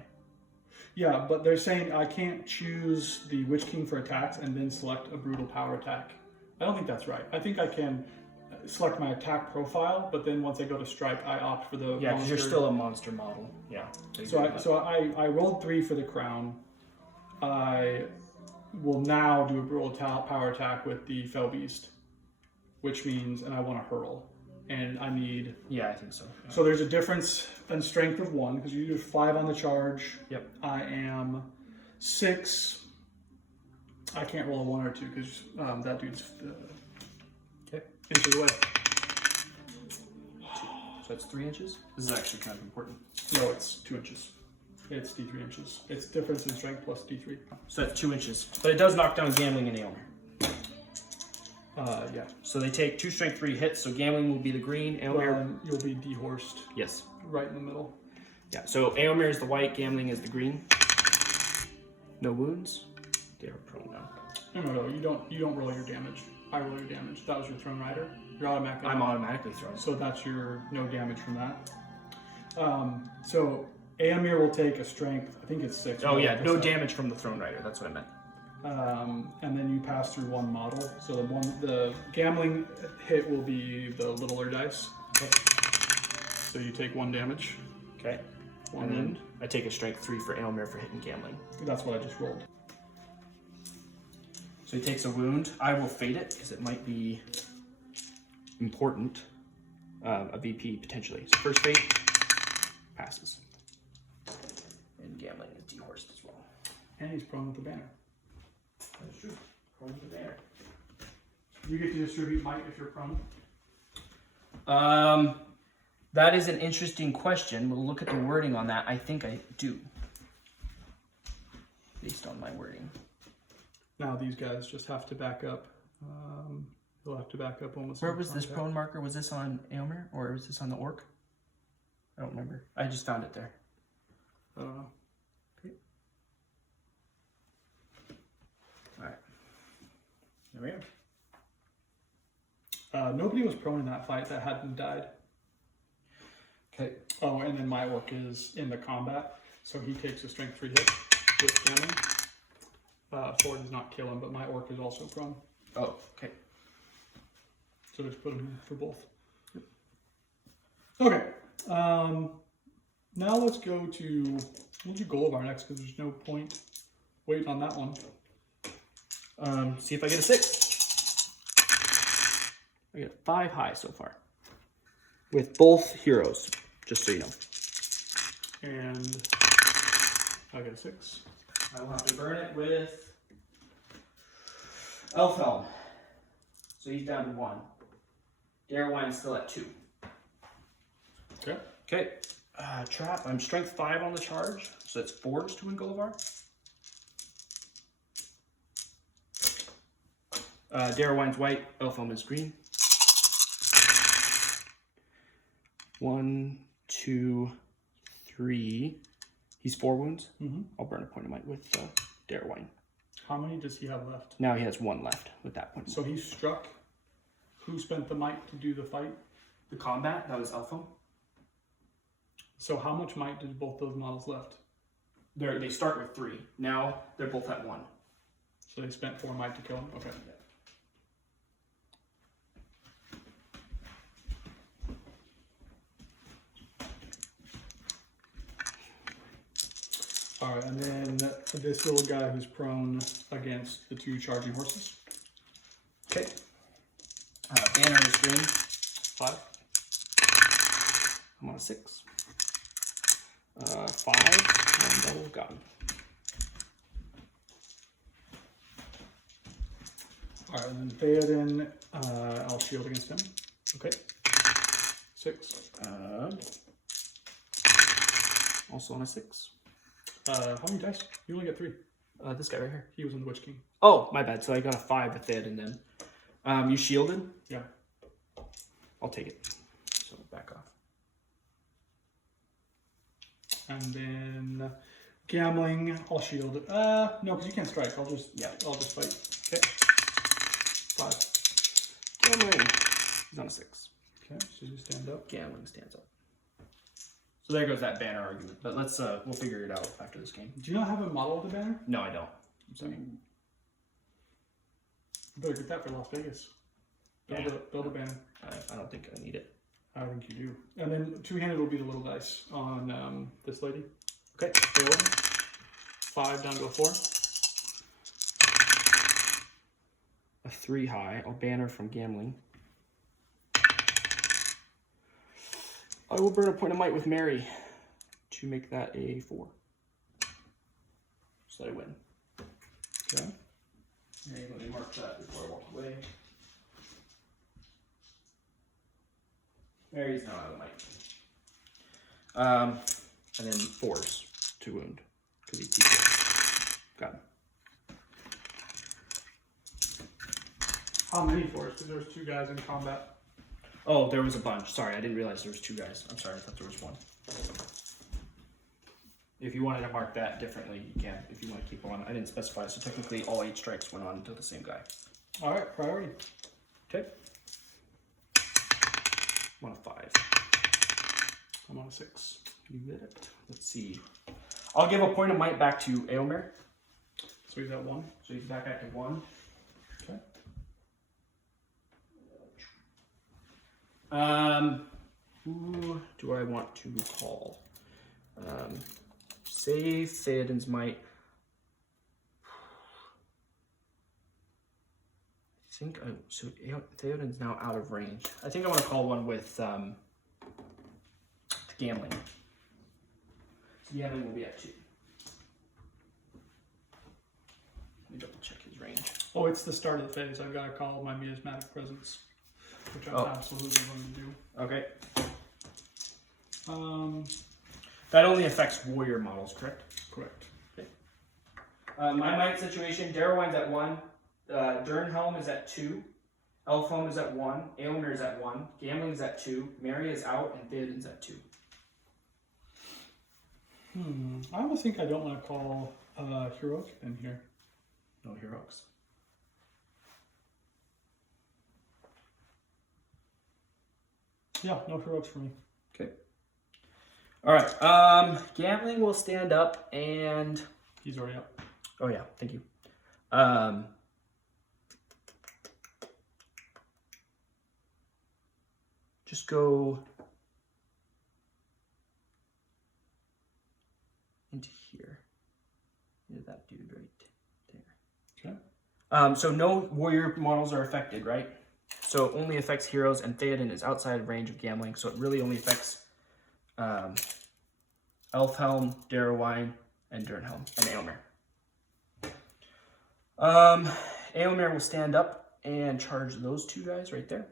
yeah, but they're saying I can't choose the Witch King for attacks and then select a brutal power attack. I don't think that's right. I think I can select my attack profile, but then once I go to strike, I opt for the Yeah, because you're monster. still a monster model. Yeah. So I rolled 3 for the crown. I will now do a brutal power attack with the fell beast, which means, and I want to hurl, and I need. Yeah, I think so. Yeah. So there's a difference in strength of 1 because you do 5 on the charge. Yep. I am 6. I can't roll a 1 or 2 because that dude's inches away. So that's 3 inches? This is actually kind of important. No, it's 2 inches. It's D3 inches. It's difference in strength plus D3. So that's 2 inches. But it does knock down Gambling and Aylmer. Yeah. So they take 2 strength 3 hits, so Gambling will be the green, Aylmer. Well, you'll be dehorsed Yes. right in the middle. Yeah, so Aylmer is the white, Gambling is the green. No wounds. They are prone now. No. You don't roll your damage. I roll your damage. That was your Throne Rider. You're automatically. I'm automatically thrown. So that's your no damage from that. So Aemir will take a strength. I think it's 6. Oh yeah, no damage from the Throne Rider. That's what I meant. And then you pass through 1 model. So the gambling hit will be the littler dice. Okay. So you take 1 damage. Okay. 1 And then wound. I take a strength 3 for Aylmer for hitting Gambling. That's what I just rolled. So he takes a wound. I will fade it because it might be important. A VP potentially. So first fade passes. And Gambling is dehorsed as well. And he's prone with the banner. That's true. Prone with the banner. You get to distribute might if you're prone. That is an interesting question. We'll look at the wording on that. I think I do. Based on my wording. Now these guys just have to back up. They'll have to back up almost. Where was this prone marker? Was this on Aylmer or was this on the orc? I don't remember. I just found it there. I don't know. Okay. All right. There we go. Nobody was prone in that fight that hadn't died. Okay. Oh, and then my orc is in the combat, so he takes a strength 3 hit with cannon. 4 does not kill him, but my orc is also prone. Oh, okay. So just put him in for both. Okay. Now let's go to. We'll do Gullivar next because there's no point waiting on that one. See if I get a 6. I get a 5 high so far. With both heroes, just so you know. And I get a 6. I will have to burn it with Elfhelm. So he's down to 1. Darwine's still at 2. Okay. Okay. Trap. I'm strength 5 on the charge, so that's 4s to win Gullivar. Darwine's white. Elfhelm is green. 1, 2, 3. He's 4 wounds. Mm-hmm. I'll burn a point of might with Darwine. How many does he have left? Now he has 1 left with that point. So he's struck. Who spent the might to do the fight? The combat, that was Elfhelm. So how much might did both those models left? They start with 3. Now they're both at 1. So they spent 4 might to kill him? Okay. All right, and then this little guy who's prone against the 2 charging horses. Okay. Banner is green. 5. I'm on a 6. 5 and double got him. All right, and then Theoden, I'll shield against him. Okay. 6. Also on a 6. How many dice? You only get 3. This guy right here. He was in the Witch King. Oh, my bad. So I got a 5 with Theoden then. You shielded? Yeah. I'll take it. So back off. And then gambling, I'll shield. No, because you can't strike. I'll just fight. Okay. 5. Gambling. He's on a 6. Okay, so you stand up. Gambling stands up. So there goes that banner argument. But let's we'll figure it out after this game. Do you not have a model of the banner? No, I don't. I'm sorry. You better get that for Las Vegas. Build a banner. I don't think I need it. I think you do. And then 2-handed will be the little dice on this lady. Okay. 5 down to a 4. A 3 high. I'll banner from gambling. I will burn a point of might with Mary to make that a 4. So that I win. Okay. Hey, let me mark that before I walk away. Mary's not out of might. And then 4s to wound because he keeps it. Got him. How many 4s? Because there's 2 guys in combat. Oh, there was a bunch. Sorry, I didn't realize there was 2 guys. I'm sorry, I thought there was 1. If you wanted to mark that differently, you can. If you want to keep on, I didn't specify. So technically, all 8 strikes went on to the same guy. All right, priority. Okay. I'm on a 5. I'm on a 6. You get it. Let's see. I'll give a point of might back to Angmar. So he's at 1. So he's back at 1. Okay. Who do I want to call? Save Theoden's might. I think so. Theoden's now out of range. I think I want to call one with gambling. So gambling will be at 2. Let me double check his range. Oh, it's the start of the phase. I've got to call my miasmatic presence, which I'm absolutely going to do. Okay. Um, That only affects warrior models, correct? correct. Okay. My might situation, Darrowine's at 1. Durin Helm is at 2. Elfhelm is at 1. Aylmer is at 1. Gambling is at 2. Mary is out, and Theoden's at 2. I almost think I don't want to call heroic in here. No heroics. Yeah, no heroics for me. Okay. All right. Gambling will stand up, and He's already up. oh yeah, thank you. Just go into here. Into that dude right there. Okay. So no warrior models are affected, right? So it only affects heroes, and Theoden is outside range of gambling, so it really only affects Elfhelm, Darrowine, and Durnhelm, and Aylmer. Aylmer will stand up and charge those 2 guys right there.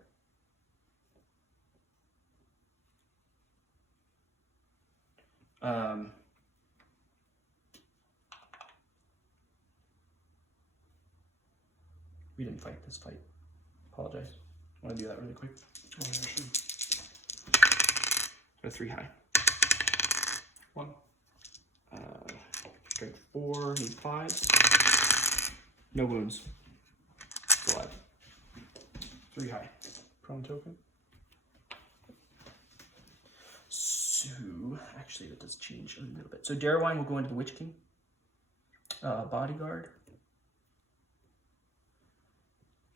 We didn't fight this fight. Apologize. Want to do that really quick? Oh, yeah, sure. Go 3 high. 1. Strength 4, need 5. No wounds. Go alive. 3 high. Prone token. So, actually, that does change a little bit. So, Darrowine will go into the Witch King. Bodyguard.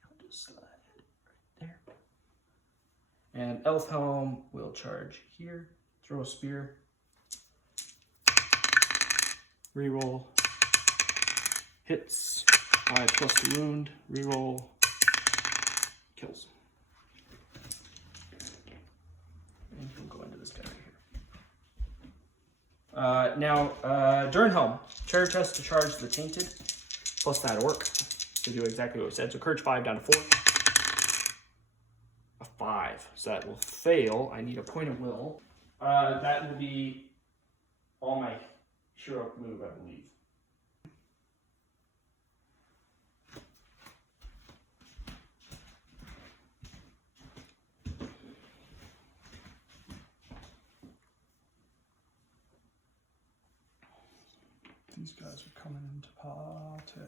I'll just slide right there. And Elfhelm will charge here. Throw a spear. reroll, hits, 5 plus the wound, reroll, kills. And we'll go into this guy right here. Now, Durin Helm. Treasure chest to charge the Tainted, plus that Orc to do exactly what we said. So Courage 5 down to 4. A 5. So that will fail. I need a point of will. That will be all my hero move, I believe. These guys are coming into party.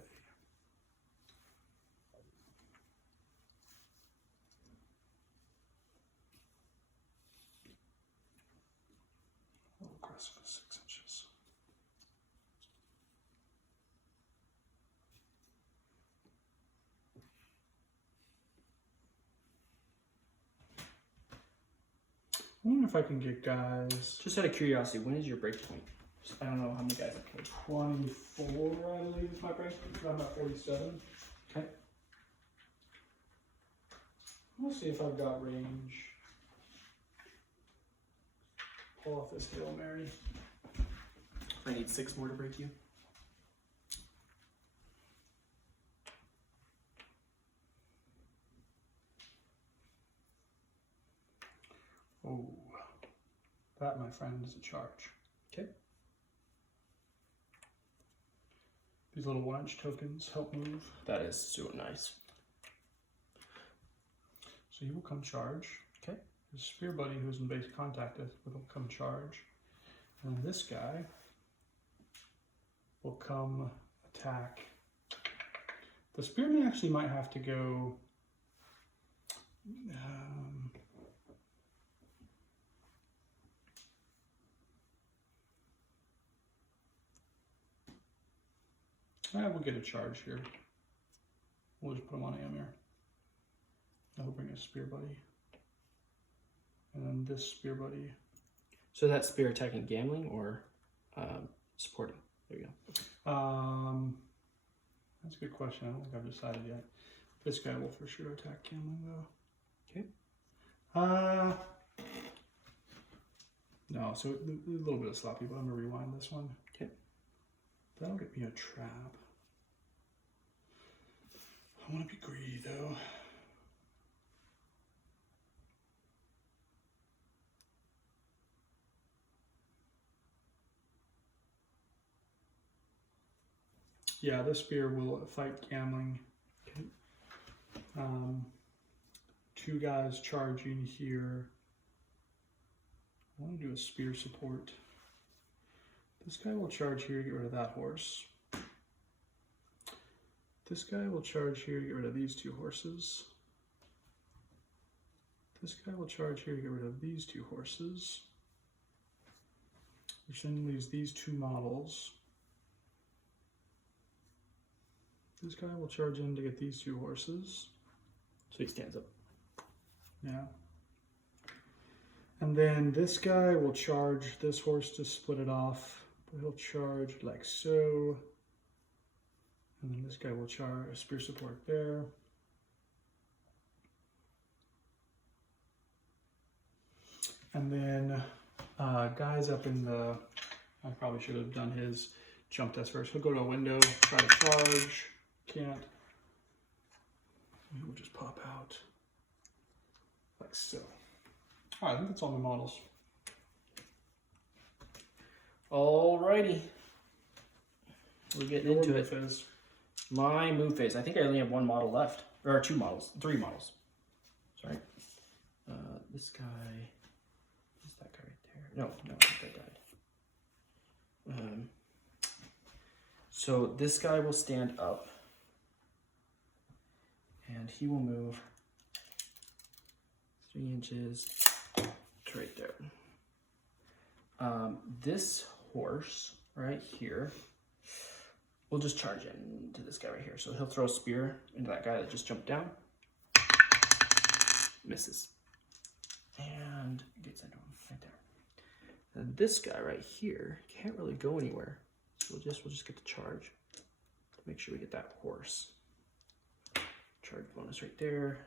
A little aggressive at 6 inches. I wonder if I can get guys. Just out of curiosity, when is your break point? I don't know how many guys I've killed. 24, I believe, is my break. I'm at 47. Okay. We'll see if I've got range. Pull off this Hail Mary. I need 6 more to break you. Oh, that, my friend, is a charge. Okay. These little 1-inch tokens help move. That is so nice. So he will come charge. Okay. His spear buddy, who's in base contact with, will come charge. And this guy will come attack. The spearman actually might have to go. We'll get a charge here. We'll just put him on Angmar. He'll bring his spear buddy. And then this spear buddy. So that's spear attacking gambling or supporting? There you go. That's a good question. I don't think I've decided yet. This guy will for sure attack gambling though. Okay. No, so a little bit of sloppy, but I'm gonna rewind this one. Okay. That'll get me a trap. I want to be greedy though. Yeah, this spear will fight gambling. Okay. 2 guys charging here. I want to do a spear support. This guy will charge here to get rid of that horse. This guy will charge here to get rid of these 2 horses. This guy will charge here to get rid of these 2 horses. Which then leaves these 2 models. This guy will charge in to get these 2 horses. So he stands up. Yeah. And then this guy will charge this horse to split it off. But he'll charge like so. And then this guy will charge a spear support there. And then guys up in the, I probably should have done his jump test first. He'll go to a window, try to charge, can't. He'll just pop out like so. All right, I think that's all my models. Alrighty. We're getting into it. Phase. My move phase. I think I only have 1 model left. Or 2 models. 3 models. Sorry. This guy. Is that guy right there? No, I think that died. So this guy will stand up. And he will move 3 inches to right there. This horse right here will just charge into this guy right here. So he'll throw a spear into that guy that just jumped down. Misses. And gets into him right there. And this guy right here can't really go anywhere. So we'll just get the charge to make sure we get that horse. Charge bonus right there.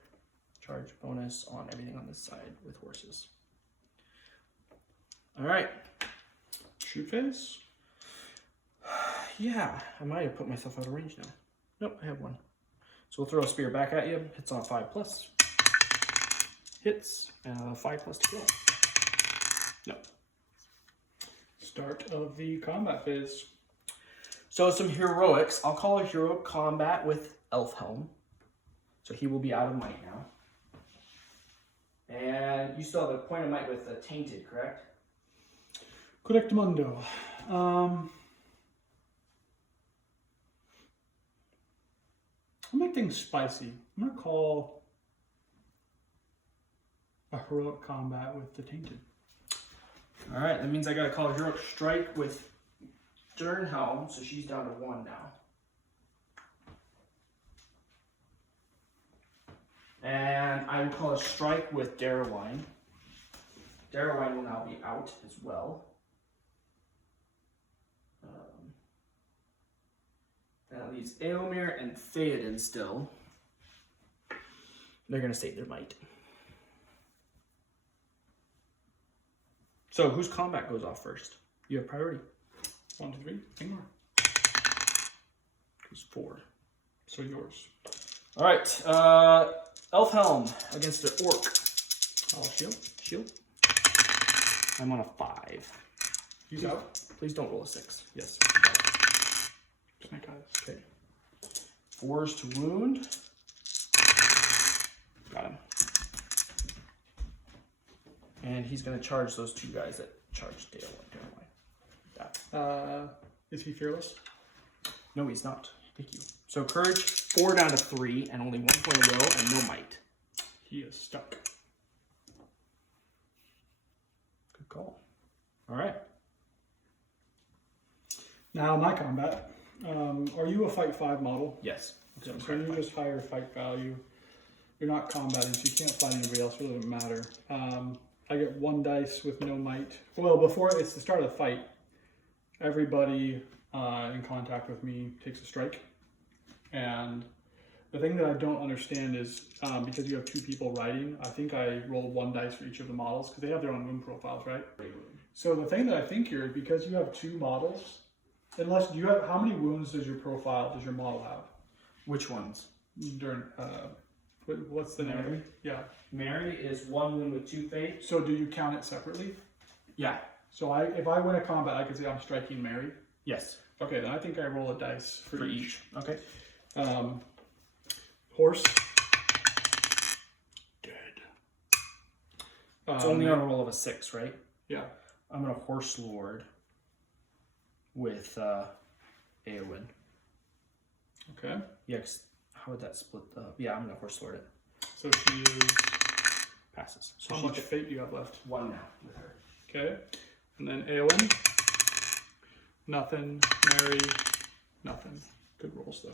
Charge bonus on everything on this side with horses. All right. Shoot phase? Yeah, I might have put myself out of range now. Nope, I have one. So we'll throw a spear back at you. Hits on 5+. Hits, 5+ to kill. No. Start of the combat phase. So some heroics. I'll call a heroic combat with Elfhelm. So he will be out of might now. And you still have a point of might with the Tainted, correct? Correctamundo. I'll make things spicy. I'm going to call a heroic combat with the Tainted. All right, that means I got to call a heroic strike with Durnhelm, so she's down to 1 now. And I will call a strike with Darrowine. Darrowine will now be out as well. That leaves Eomer and Theoden still. They're going to save their might. So, whose combat goes off first? You have priority. 1, 2, 3. Angmar. Goes 4. So yours. All right. Elfhelm against the Orc. I'll shield. Shield. I'm on a 5. He's out. Please don't roll a 6. Yes. Snake eyes. Okay. 4s to wound. Got him. And he's going to charge those 2 guys that charged Darrowine. That. Is he fearless? No, he's not. Thank you. So courage, 4 down to 3, and only 1 point of will, and no might. He is stuck. Good call. All right. Now my combat. Are you a fight 5 model? Yes. So you just higher fight value. You're not combating, so you can't fight anybody else. It doesn't matter. I get 1 dice with no might. Well, before it's the start of the fight, everybody in contact with me takes a strike. And the thing that I don't understand is because you have 2 people riding, I think I rolled 1 dice for each of the models because they have their own wound profiles, right? So the thing that I think here, because you have 2 models, unless you have, how many wounds does your model have? Which ones? During, what's the name? Mary? Yeah. Mary is 1 wound with 2 fate. So do you count it separately? Yeah. So if I win a combat, I could say I'm striking Mary. Yes. Okay, then I think I roll a dice for each. Okay. Horse. Dead. It's only on a roll of a 6, right? Yeah. I'm gonna Horse Lord with Eowyn. Okay. Yeah, 'cause how would that split up? Yeah, I'm gonna Horse Lord it. So she is. Passes. So How she's much fate do you have left? 1 now with her. Okay. And then Eowyn. Nothing. Mary. Nothing. Good rolls though.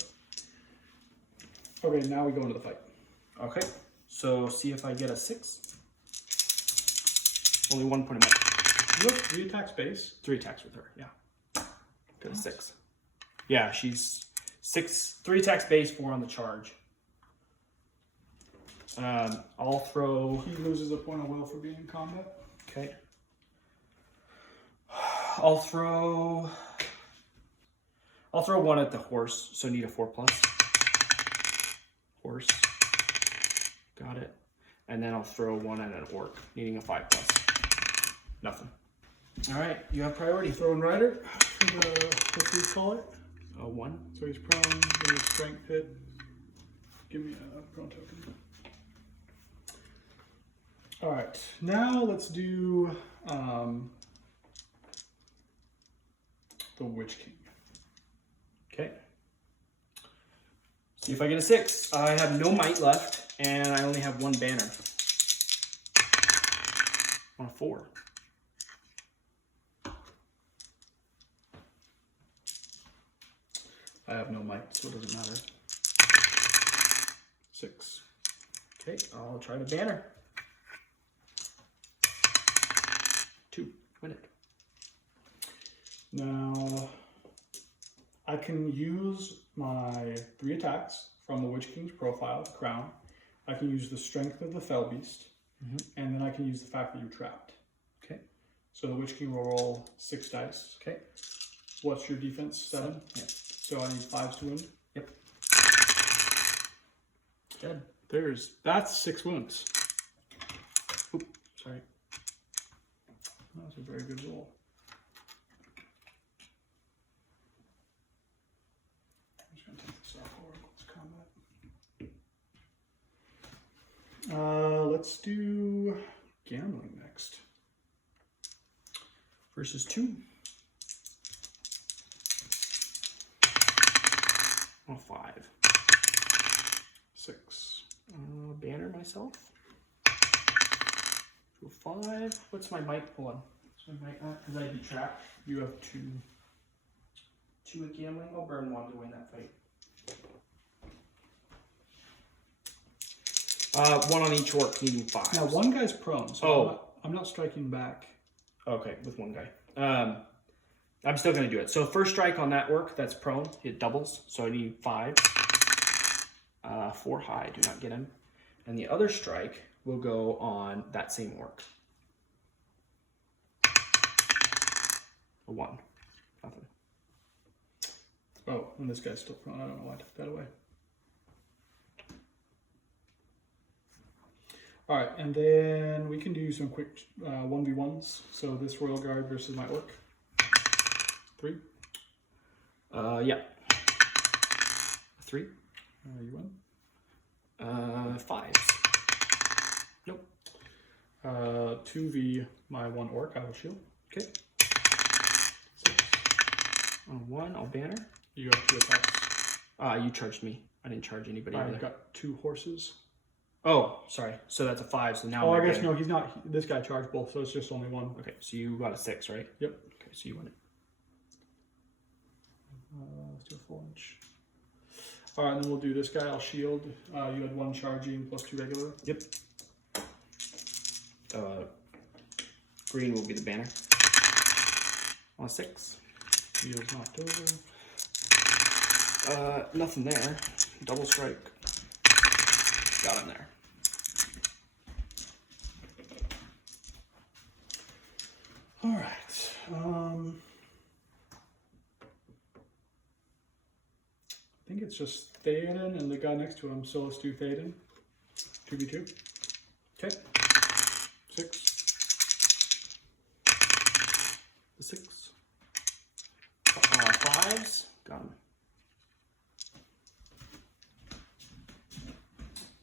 Okay, now we go into the fight. Okay. So see if I get a 6. Only 1 point of might. You have 3 attacks base. 3 attacks with her. Yeah. Got a 6. Yeah, she's 6. 3 attacks base, 4 on the charge. I'll throw. He loses a point of will for being in combat. Okay. I'll throw 1 at the horse, so need a 4+. Horse. Got it. And then I'll throw 1 at an orc, needing a 5+. Nothing. All right, you have priority. Throwing rider. What do you call it? 1. So he's prone. Give me a strength hit. Give me a prone token. All right, now let's do the Witch King. Okay. See if I get a 6. I have no might left, and I only have 1 banner. On a 4. I have no might, so it doesn't matter. 6. Okay, I'll try the banner. 2. Win it. Now, can use my 3 attacks from the Witch King's profile, the crown. I can use the strength of the Fell Beast, and then I can use the fact that you're trapped. Okay. So the Witch King will roll 6 dice. Okay. What's your defense? 7? Yeah. So I need 5s to wound? Yep. Good. That's 6 wounds. Oop, sorry. That was a very good roll. I'm just going to take this off for close combat. Let's do gambling next. Versus 2. Oh, 5. 6. Banner myself. So 5. What's my mic? Hold on. What's my mic at? Because I'd be trapped. You have 2. 2 at gambling. I'll burn 1 to win that fight. 1 on each orc, needing 5. Now one guy's prone, so I'm not striking back. Okay, with 1 guy. I'm still going to do it. So first strike on that orc that's prone, it doubles. So I need 5. 4 high, do not get him. And the other strike will go on that same orc. A 1. Nothing. Oh, and this guy's still prone. I don't know why I took that away. All right, and then we can do some quick 1v1s. So this Royal Guard versus my orc. 3. Yeah. 3. You win. 5. Nope. 2v my 1 orc. I will shield. Okay. 6. On 1, I'll banner. You have 2 attacks. You charged me. I didn't charge anybody. I've got 2 horses. Oh, sorry. So that's a 5. So now. Oh, I guess no. He's not. This guy charged both, so it's just only 1. Okay, so you got a 6, right? Yep. Okay, so you win it. Let's do a full inch. All right, and then we'll do this guy. I'll shield. You had 1 charging plus 2 regular. Yep. Green will be the banner. On a 6. Shield's knocked over. Nothing there. Double strike. Got him there. All right. I think it's just Theoden and the guy next to him. So let's do Theoden. 2v2. Okay. 6. The 6. 5s. Got him.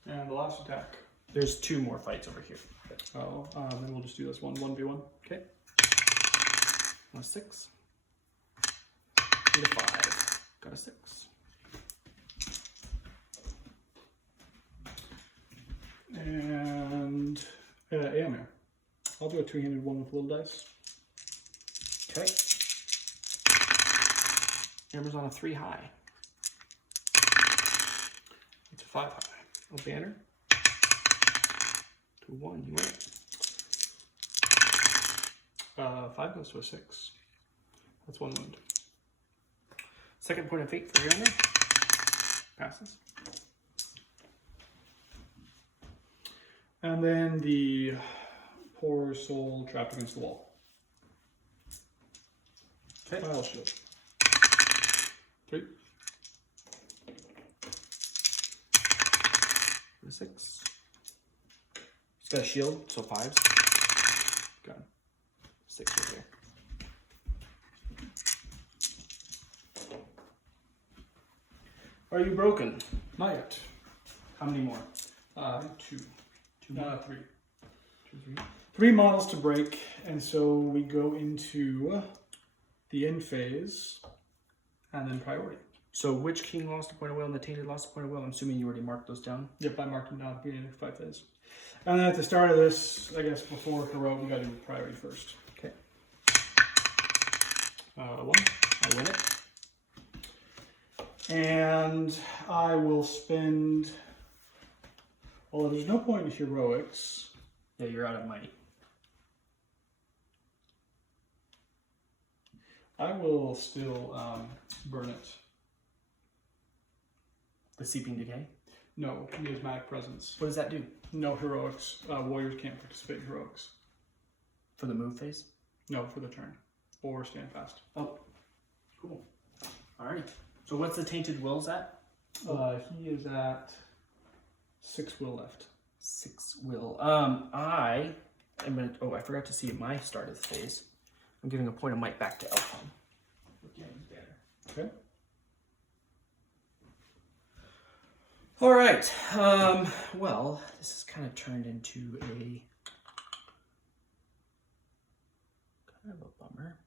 And the last attack. There's 2 more fights over here. Oh, then we'll just do this 1v1. Okay. On a 6. Need a 5. Got a 6. And Angmar. I'll do a 2-handed one with little dice. Okay. Angmar's on a 3 high. It's a 5 high. A banner. To 1, you win it. 5 goes to a 6. That's 1 wound. Second point of fate for Angmar. Passes. And then the poor soul trapped against the wall. Okay. File shield. 3. The 6. He's got a shield, so 5s. Got him. 6 right there. Are you broken? Not yet. How many more? 2. 2 more? 3. 2, 3. 3 models to break, and so we go into the end phase, and then priority. So which king lost a point of will and the tainted lost a point of will? I'm assuming you already marked those down. Yep, I marked them down at the beginning of the 5 phase. And then at the start of this, I guess before heroic, we gotta do priority first. Okay. 1. I win it. And I will spend, well, there's no point in heroics. Yeah, you're out of might. I will still burn it The Seeping Decay. No, Miasmatic Presence. What does that do? No heroics. Warriors can't participate in heroics. For the move phase? No, for the turn. Or stand fast. Oh, cool. All right. So what's the Tainted Wills at? He is at 6 will left. 6 will. I am gonna. Oh, I forgot to see my start of the phase. I'm giving a point of might back to Elfhelm. Okay. All right. Well, this has kind of turned into a kind of a bummer.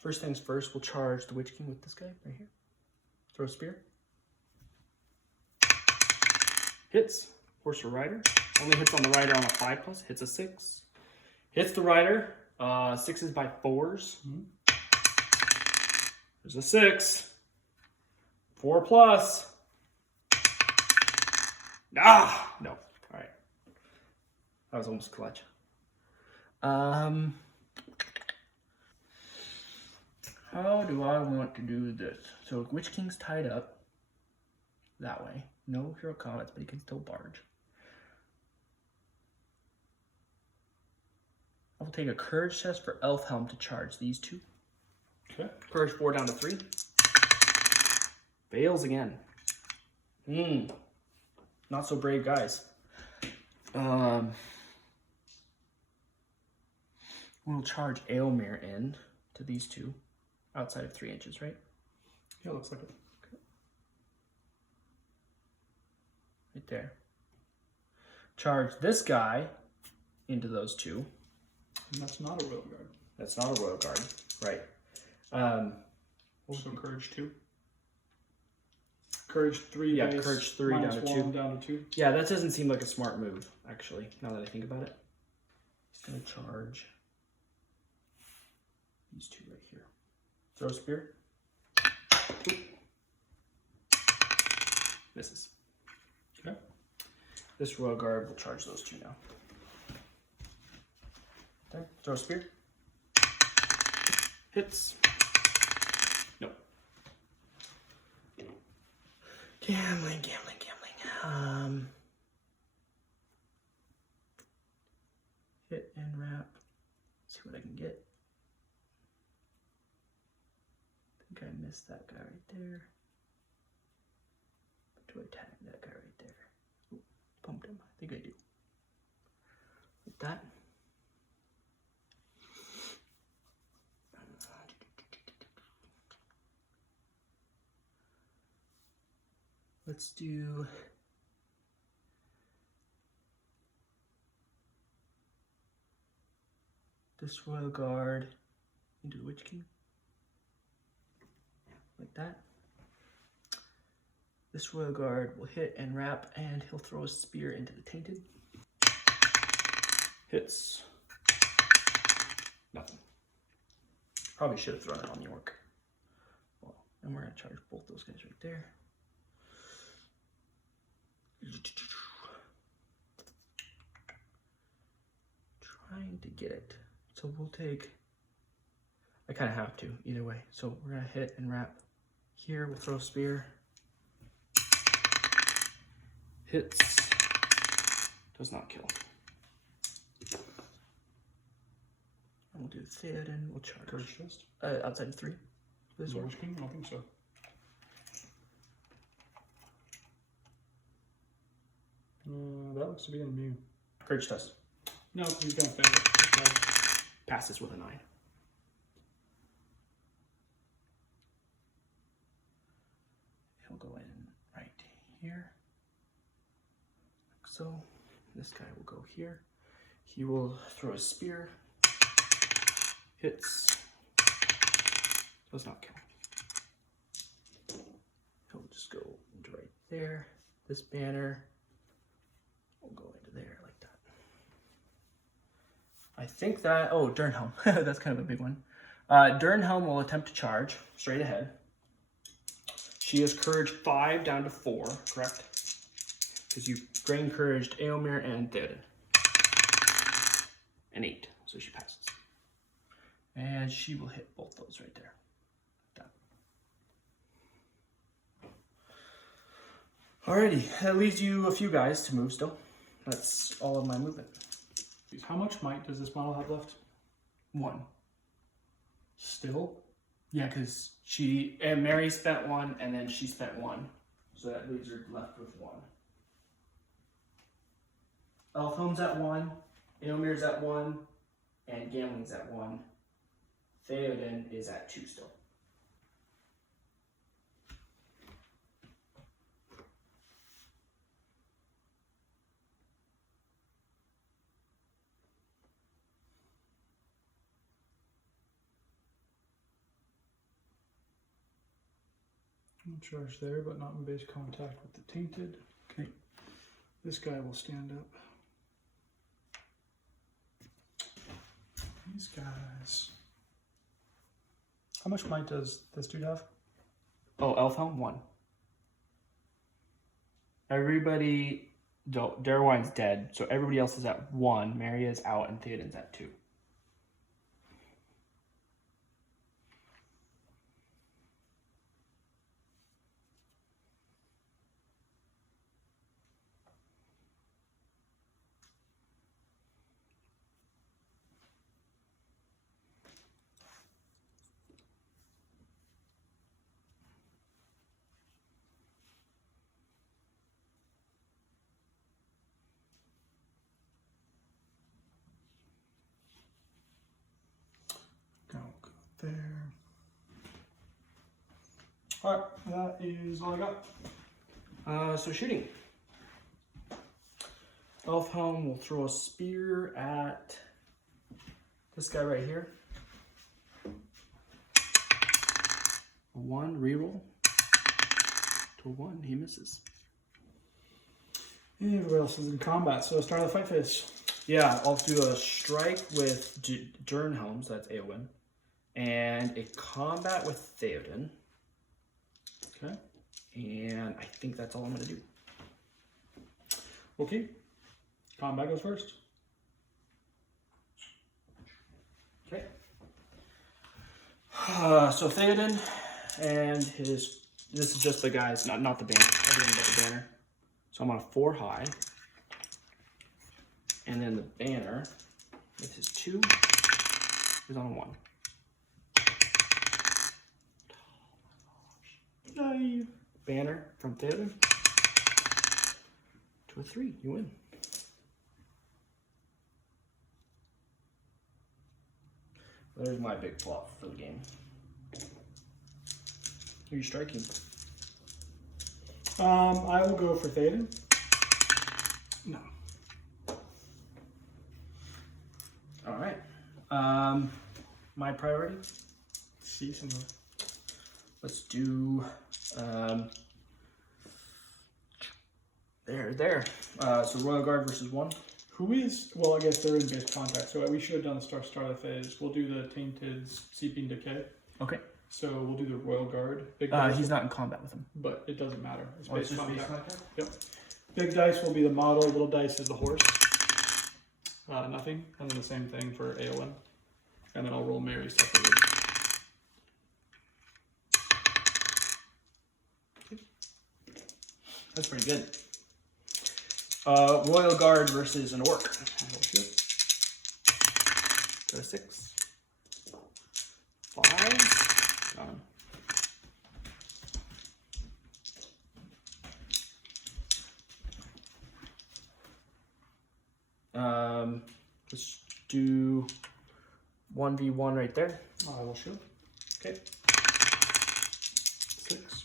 First things first, we'll charge the Witch King with this guy right here. Throw a spear. Hits. Horse or rider. Only hits on the rider on a 5+. Hits a 6. Hits the rider. 6s by 4s. Mm-hmm. There's a 6. 4+. Ah! No. All right. That was almost clutch. How do I want to do this? So Witch King's tied up that way. No hero comments, but he can still barge. I will take a courage test for Elfhelm to charge these two. Okay. Courage 4 down to 3. Fails again. Not so brave guys. We'll charge Angmar in to these two. Outside of 3 inches, right? Yeah, looks like it. Okay. Right there. Charge this guy into those two. And that's not a Royal Guard. That's not a Royal Guard, right? Also Courage 2. Courage 3. Yeah, base, Courage 3 down to 2. Down to 2. Yeah, that doesn't seem like a smart move, actually, now that I think about it. He's going to charge these two right here. Throw a spear. Oop. Misses. Okay. This Royal Guard will charge those two now. There. Throw a spear. Hits. Nope. Gambling. Hit and wrap. See what I can get. I think I missed that guy right there. But do I tag that guy right there? Ooh, pumped him. I think I do. Like that. Let's do this Royal Guard into the Witch King. Like that. This Royal Guard will hit and wrap, and he'll throw a spear into the Tainted. Hits. Nothing. Probably should have thrown it on York. Well, and we're going to charge both those guys right there. Trying to get it. So we'll take, I kind of have to either way. So we're going to hit and wrap here. We'll throw a spear. Hits. Does not kill. And we'll do Theoden. We'll charge. Courage test. Outside of 3. This one. Witch King? I don't think so. That looks to be an immune. Courage test. No, he's gonna fail it. Okay. Passes with a 9. He'll go in right here. Like so. This guy will go here. He will throw a spear. Hits. Does not kill. He'll just go into right there. This banner will go into there like that. I think that, oh, Durnhelm. That's kind of a big one. Durnhelm will attempt to charge straight ahead. She has courage 5 down to 4, correct? Because you grain couraged Angmar and Theoden. An 8, so she passes. And she will hit both those right there. Like Alrighty, that leaves you a few guys to move still. That's all of my movement. How much might does this model have left? 1. Still? Yeah, because Mary spent 1, and then she spent 1. So that leaves her left with 1. Elfhelm's at 1, Eomer's at 1, and Gamling's at 1. Theoden is at 2 still. Charge there, but not in base contact with the tainted. Okay. This guy will stand up. These guys. How much might does this dude have? Oh, Elfhelm 1. Everybody, Darwine's dead, so everybody else is at 1. Mary is out, and Theoden's at 2. Go there. Alright, that is all I got. So shooting. Elfhelm will throw a spear at this guy right here. 1, reroll. To 1, he misses. Everybody else is in combat, so start of the fight phase. Yeah, I'll do a strike with Durin Helms, that's Eowyn, and a combat with Theoden. Okay. And I think that's all I'm going to do. Okay. Combat goes first. Okay. So Theoden and this is just the guys, not the banner, everything but the banner. So I'm on a 4 high. And then the banner with his 2 is on a 1. Yay. Banner from Theoden to a 3. You win. There's my big plot for the game. Who are you striking? I will go for Theoden. No. All right. My priority? See some. Let's do there. So Royal Guard versus 1. Who is, well, I guess they're in base contact, so we should have done the start of the phase. We'll do the Tainted Seeping Decay. Okay. So we'll do the Royal Guard. Big He's not in combat with him. But it doesn't matter. It's Oh, base it's just contact. base contact? Yep. Big dice will be the model, little dice is the horse. Nothing. And then the same thing for Eowyn. And then I'll roll Mary separately. That's pretty good. Royal Guard versus an orc. Go to 6. 5. Got him. Let's do 1v1 right there. I will show. Okay. 6.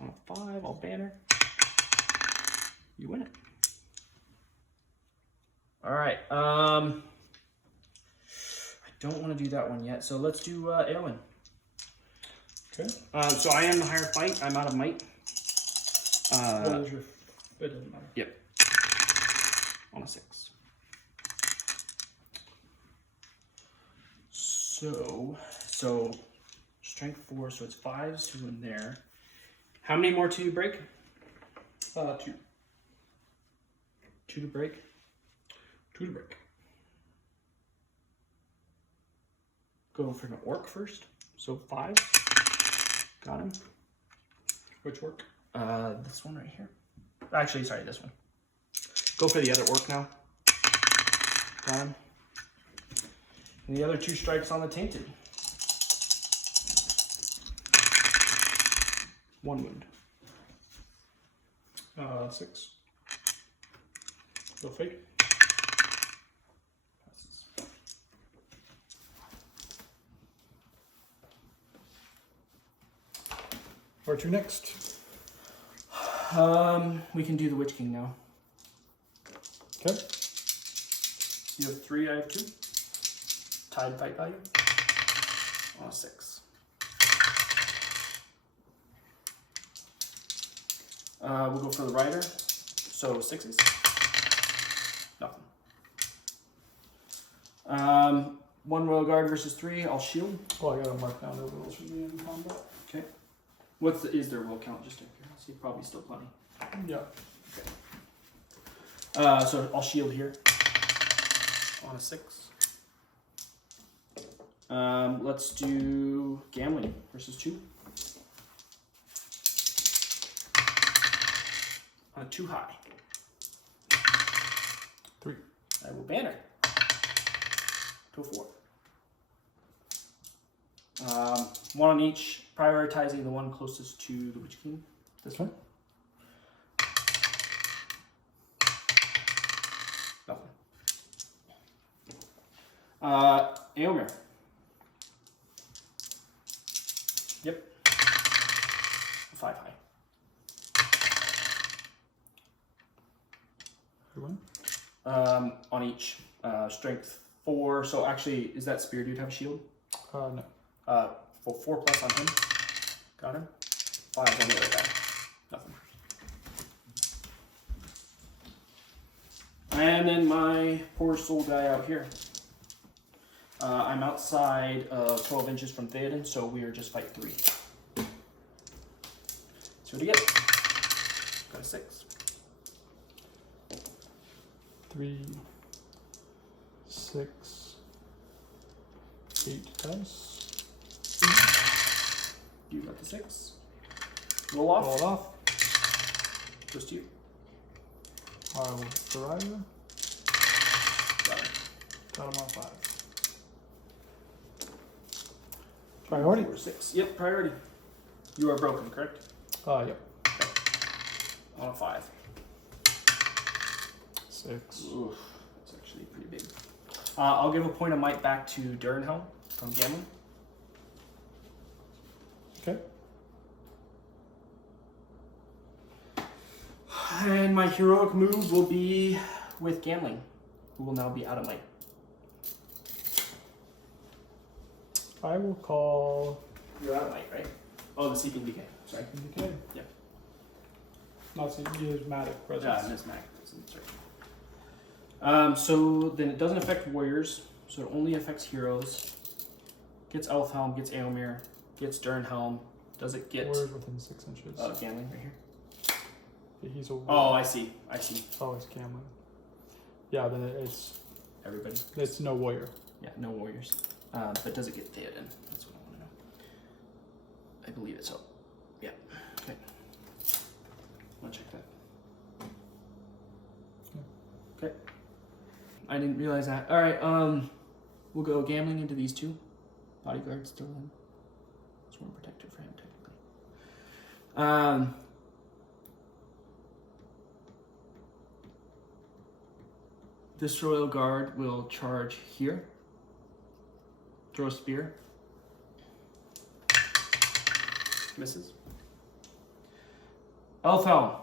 On a 5, I'll banner. You win it. All right. I don't want to do that one yet, so let's do Eowyn. Okay. So I am the higher fight. I'm out of might. What is your, it doesn't matter. Yep. On a 6. So strength 4, so it's 5s, 2 in there. How many more to break? 2. 2 to break. 2 to break. Go for an orc first. So 5. Got him. Which work? This one right here. Actually, sorry, this one. Go for the other orc now. Got him. And the other 2 strikes on the tainted. 1 wound. 6. Go fake. Passes. Where to next? We can do the Witch King now. Okay. You have 3, I have 2. Tied fight value. On a 6. We'll go for the rider. So 6s. Nothing. 1 Royal Guard versus 3. I'll shield. Oh, I gotta mark down the rules for me in combat. Okay. Is their will count? Just in curiosity. Probably still plenty. Yeah. So I'll shield here. On a 6. Let's do gambling versus 2. On a 2 high. 3. I will banner. To a 4. 1 on each, prioritizing the one closest to the Witch King. This one. Nothing. Angmar. Yep. 5 high. On each. Strength 4. So actually, is that spear dude have a shield? No. For 4+ on him. Got him. 5 on the other guy. Nothing. And then my poor soul guy out here. I'm outside 12 inches from Theoden, so we are just fight 3. So what do you get? Got a 6. 3, 6, 8 dice. You got the 6. Roll off. Roll it off. Just you. I will survive you. Got it. Got him on 5. Priority? 4, 6. Yep, priority. You are broken, correct? Yep. Okay. On a 5. 6. Oof, that's actually pretty big. I'll give a point of might back to Durin from gambling. Okay. And my heroic move will be with gambling, who will now be out of might. I will call. You're out of might, right? Oh, the Seeping Decay. Sorry. Okay. Yep. Not so you use Matic presence. Miss Mac. Sorry. So then it doesn't affect warriors, so it only affects heroes. Gets Elfhelm, gets Angmar, gets Durnhelm. Does it get Warriors within 6 inches. gambling right here? Yeah, he's a. Oh, I see. Oh, it's gambling. Yeah, then it's Everybody. it's no warrior. Yeah, no warriors. But does it get Theoden? That's what I want to know. I believe it's so. Yeah. Okay. I'll check that. Okay. I didn't realize that. All right. We'll go gambling into these 2. Bodyguard still in. Sworn protector for him technically. This Royal Guard will charge here. Throw a spear. Misses. Elfhelm.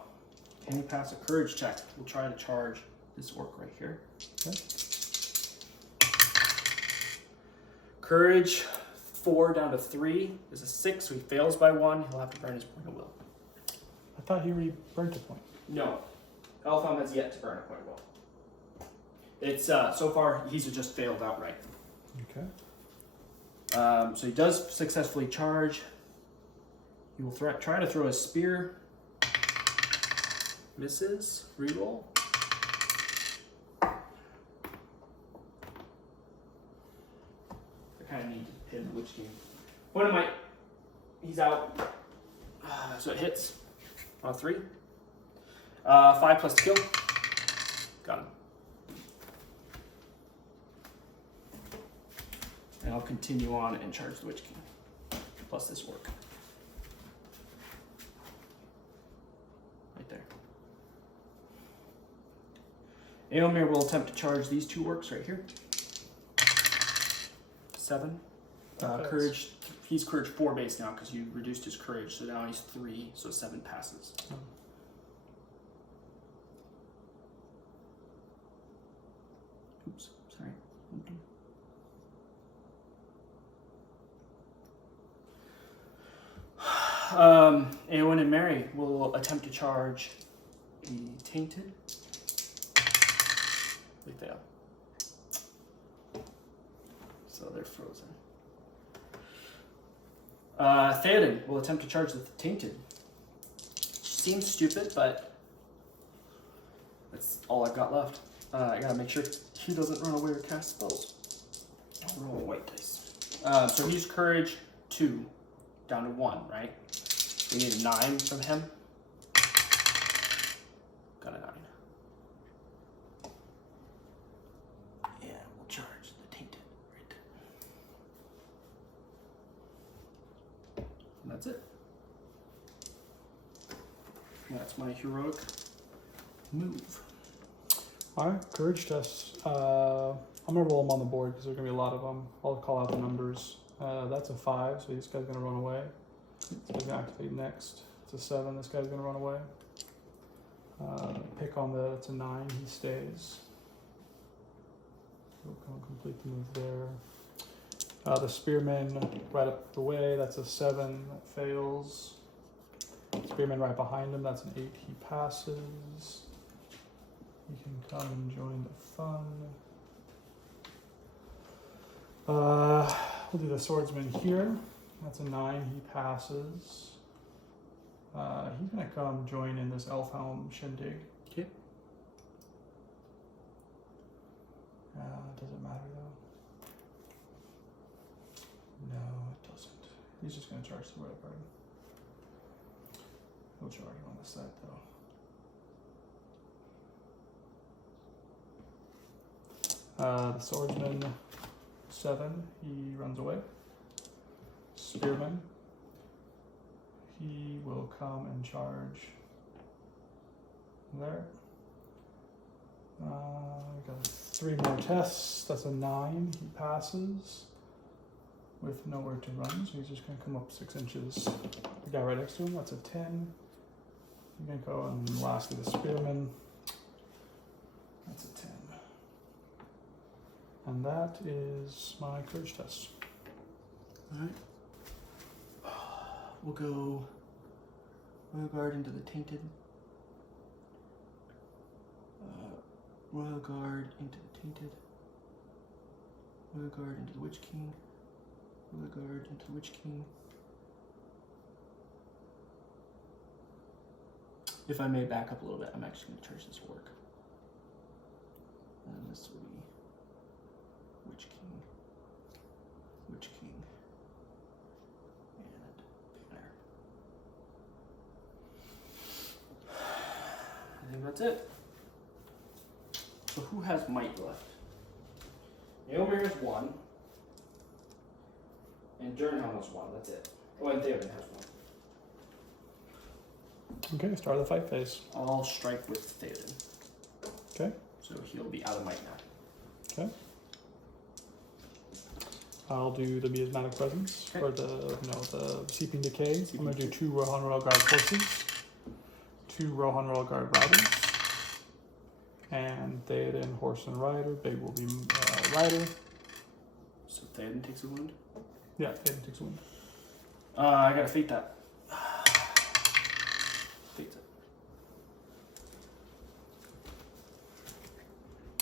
Can you pass a courage check? We'll try to charge this orc right here. Okay. Courage 4 down to 3 is a 6, so he fails by 1. He'll have to burn his point of will. I thought he already burnt a point. No. Elfhelm has yet to burn a point of will. It's so far he's just failed outright. Okay. So he does successfully charge. He will try to throw a spear. Misses. Reroll. I kind of need to pin which game. Point of might. He's out. So it hits. On a 3. 5 plus to kill. Got him. And I'll continue on and charge the Witch King. Plus this work. Right there. Angmar will attempt to charge these 2 works right here. 7. Courage. He's courage 4 base now because you reduced his courage, so now he's 3, so 7 passes. Oh. Oops, sorry. Eowyn and Mary will attempt to charge the Tainted. They fail. So they're frozen. Theoden will attempt to charge the Tainted. Seems stupid, but that's all I've got left. I gotta make sure he doesn't run away or cast spells. I'll roll white dice. So he's courage 2, down to 1, right? We need a 9 from him. Got a 9. Yeah, we'll charge the Tainted right there. And that's it. That's my heroic move. Alright, courage tests. I'm gonna roll them on the board because there's gonna be a lot of them. I'll call out the numbers. That's a 5, so this guy's gonna run away. This guy's gonna activate next. It's a 7, this guy's gonna run away. Pick on it's a 9, he stays. We'll complete the move there. The spearman right up the way, that's a 7, that fails. Spearman right behind him, that's an 8, he passes. You can come and join the fun. We'll do the swordsman here. That's a 9, he passes. He's gonna come join in this elf helm shindig. Okay. Does it matter though? No, it doesn't. He's just gonna charge the royal guard. He'll charge you on the set though. The swordsman 7, he runs away. Spearman, he will come and charge there. We got 3 more tests. That's a 9, he passes with nowhere to run, so he's just gonna come up 6 inches. The guy right next to him, that's a 10. You're gonna go, and lastly the spearman, that's a 10. And that is my courage test. Alright. We'll go Royal Guard into the Tainted. Royal Guard into the Tainted. Royal Guard into the Witch King. Royal Guard into the Witch King. If I may back up a little bit, I'm actually going to charge this work. And this will be Witch King, Witch King, and Banner. I think that's it. So who has might left? Angmar has 1. And Durin has 1, that's it. Oh, and Theoden has 1. Okay, start of the fight phase. I'll strike with Theoden. Okay. So he'll be out of might now. Okay. I'll do the miasmatic presence, Okay. or the seeping decay. I'm gonna do 2 Rohan Royal Guard horses, 2 Rohan Royal Guard riders, and Theoden horse and rider. Big will be rider. So Theoden takes a wound. Yeah, Theoden takes a wound. I gotta fate that. Fate it.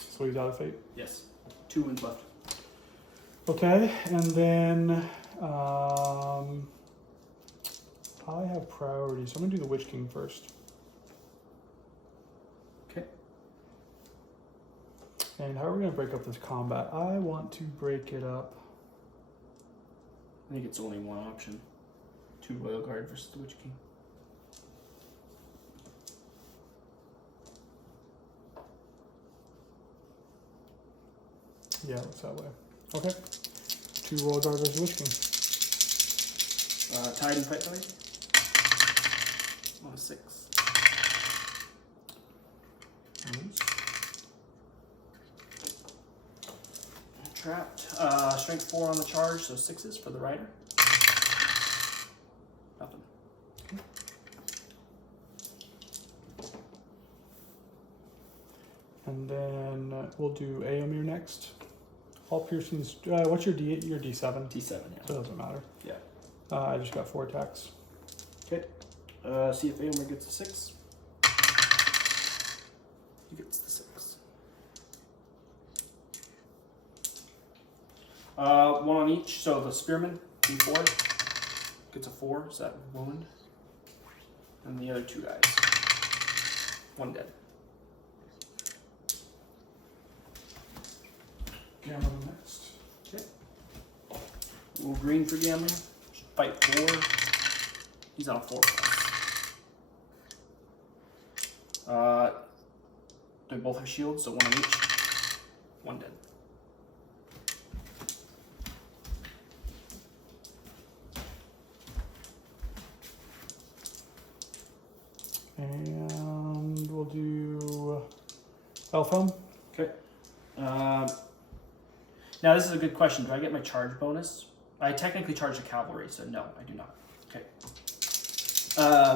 So he's out of fate. Yes. 2 wounds left. Okay, and then I have priority, so I'm gonna do the Witch King first. Okay. And how are we gonna break up this combat? I want to break it up. I think it's only one option. 2 Royal Guard versus the Witch King. Yeah, it looks that way. Okay. 2 Royal Guard versus Witch King. Tide and fight value. On a 6. Trapped. Strength 4 on the charge, so 6s for the rider. Nothing. And then we'll do Aomir next. All piercings. What's your D8? Your D7. D7, So yeah. it doesn't matter. Yeah. I just got 4 attacks. Okay. See if Angmar gets a 6. He gets the 6. 1 on each. So the spearman, D4, gets a 4. Is that wound? And the other 2 guys. 1 dead. Gambling next. Okay. A little green for gambling. Fight 4. He's on a 4+. They both have shields, so 1 on each. 1 dead. And we'll do Elfhelm. Okay. Now this is a good question. Do I get my charge bonus? I technically charge the cavalry, so no, I do not. Okay.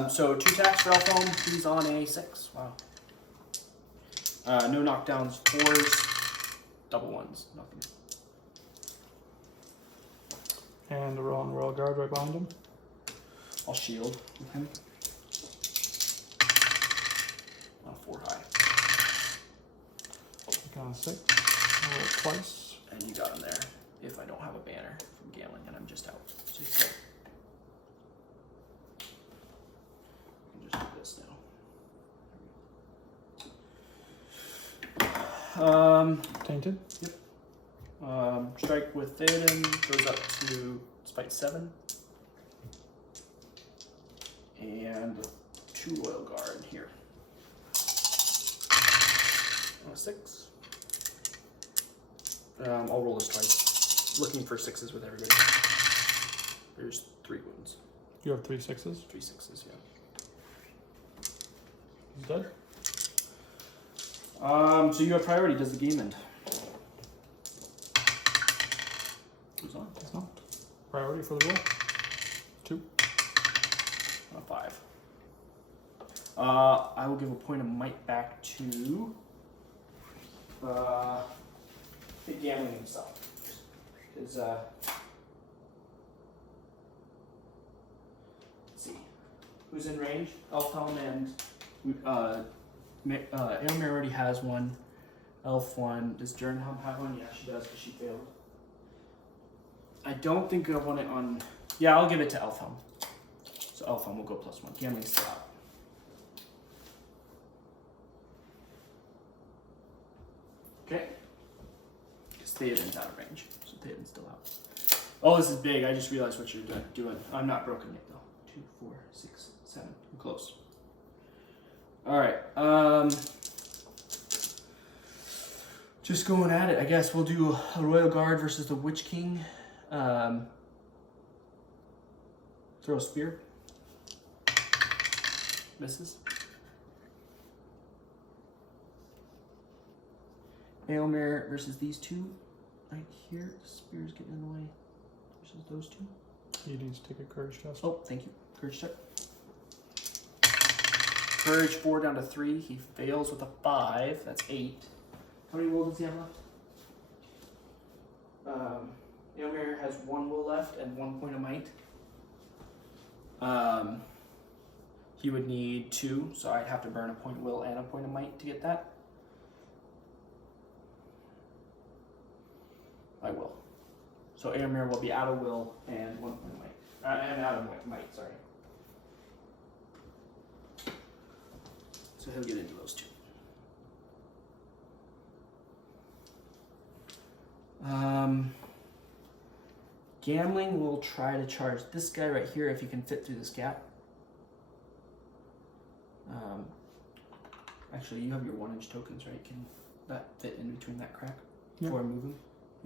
So 2 attacks for Elfhelm. He's on a 6. Wow. No knockdowns. 4s. Double 1s. Nothing. And the Rohan Royal Guard right behind him. I'll shield with him. On a 4 high. On a 6. Roll twice. And you got him there. If I don't have a banner from gambling and I'm just out. So he's good. I can just do this now. Tainted. Yep. Strike with Theoden goes up to spite 7. And 2 Royal Guard here. On a 6. I'll roll this twice. Looking for 6s with everybody. There's 3 wounds. You have 3 6s. 3 6s, yeah. He's dead. So you have priority. Does the game end? Who's on? It's not. Priority for the roll. 2. On a 5. I will give a point of might back to the gambling himself. Because let's see, who's in range? Elfhelm and Angmar already has one. Elf 1. Does Durin have one? Yeah, she does because she failed. I don't think I want it on. Yeah, I'll give it to Elfhelm. So Elfhelm will go +1. Gambling's still out. Okay. Because Theoden's out of range. So Theoden's still out. Oh, this is big. I just realized what you're doing. I'm not broken yet, though. 2, 4, 6, 7. I'm close. Alright. Just going at it. I guess we'll do a Royal Guard versus the Witch King. Throw a spear. Misses. Angmar versus these 2 right here. The spear's getting in the way. Versus those 2. He needs to take a courage test. Oh, thank you. Courage check. Courage 4 down to 3. He fails with a 5. That's 8. How many will does he have left? Angmar has 1 will left and 1 point of might. He would need 2, so I'd have to burn a point of will and a point of might to get that. I will. So Angmar will be out of will and 1 point of might. And out of might, sorry. So he'll get into those 2. Gambling will try to charge this guy right here if he can fit through this gap. Actually, you have your 1-inch tokens, right? Can that fit in between that crack before I move him?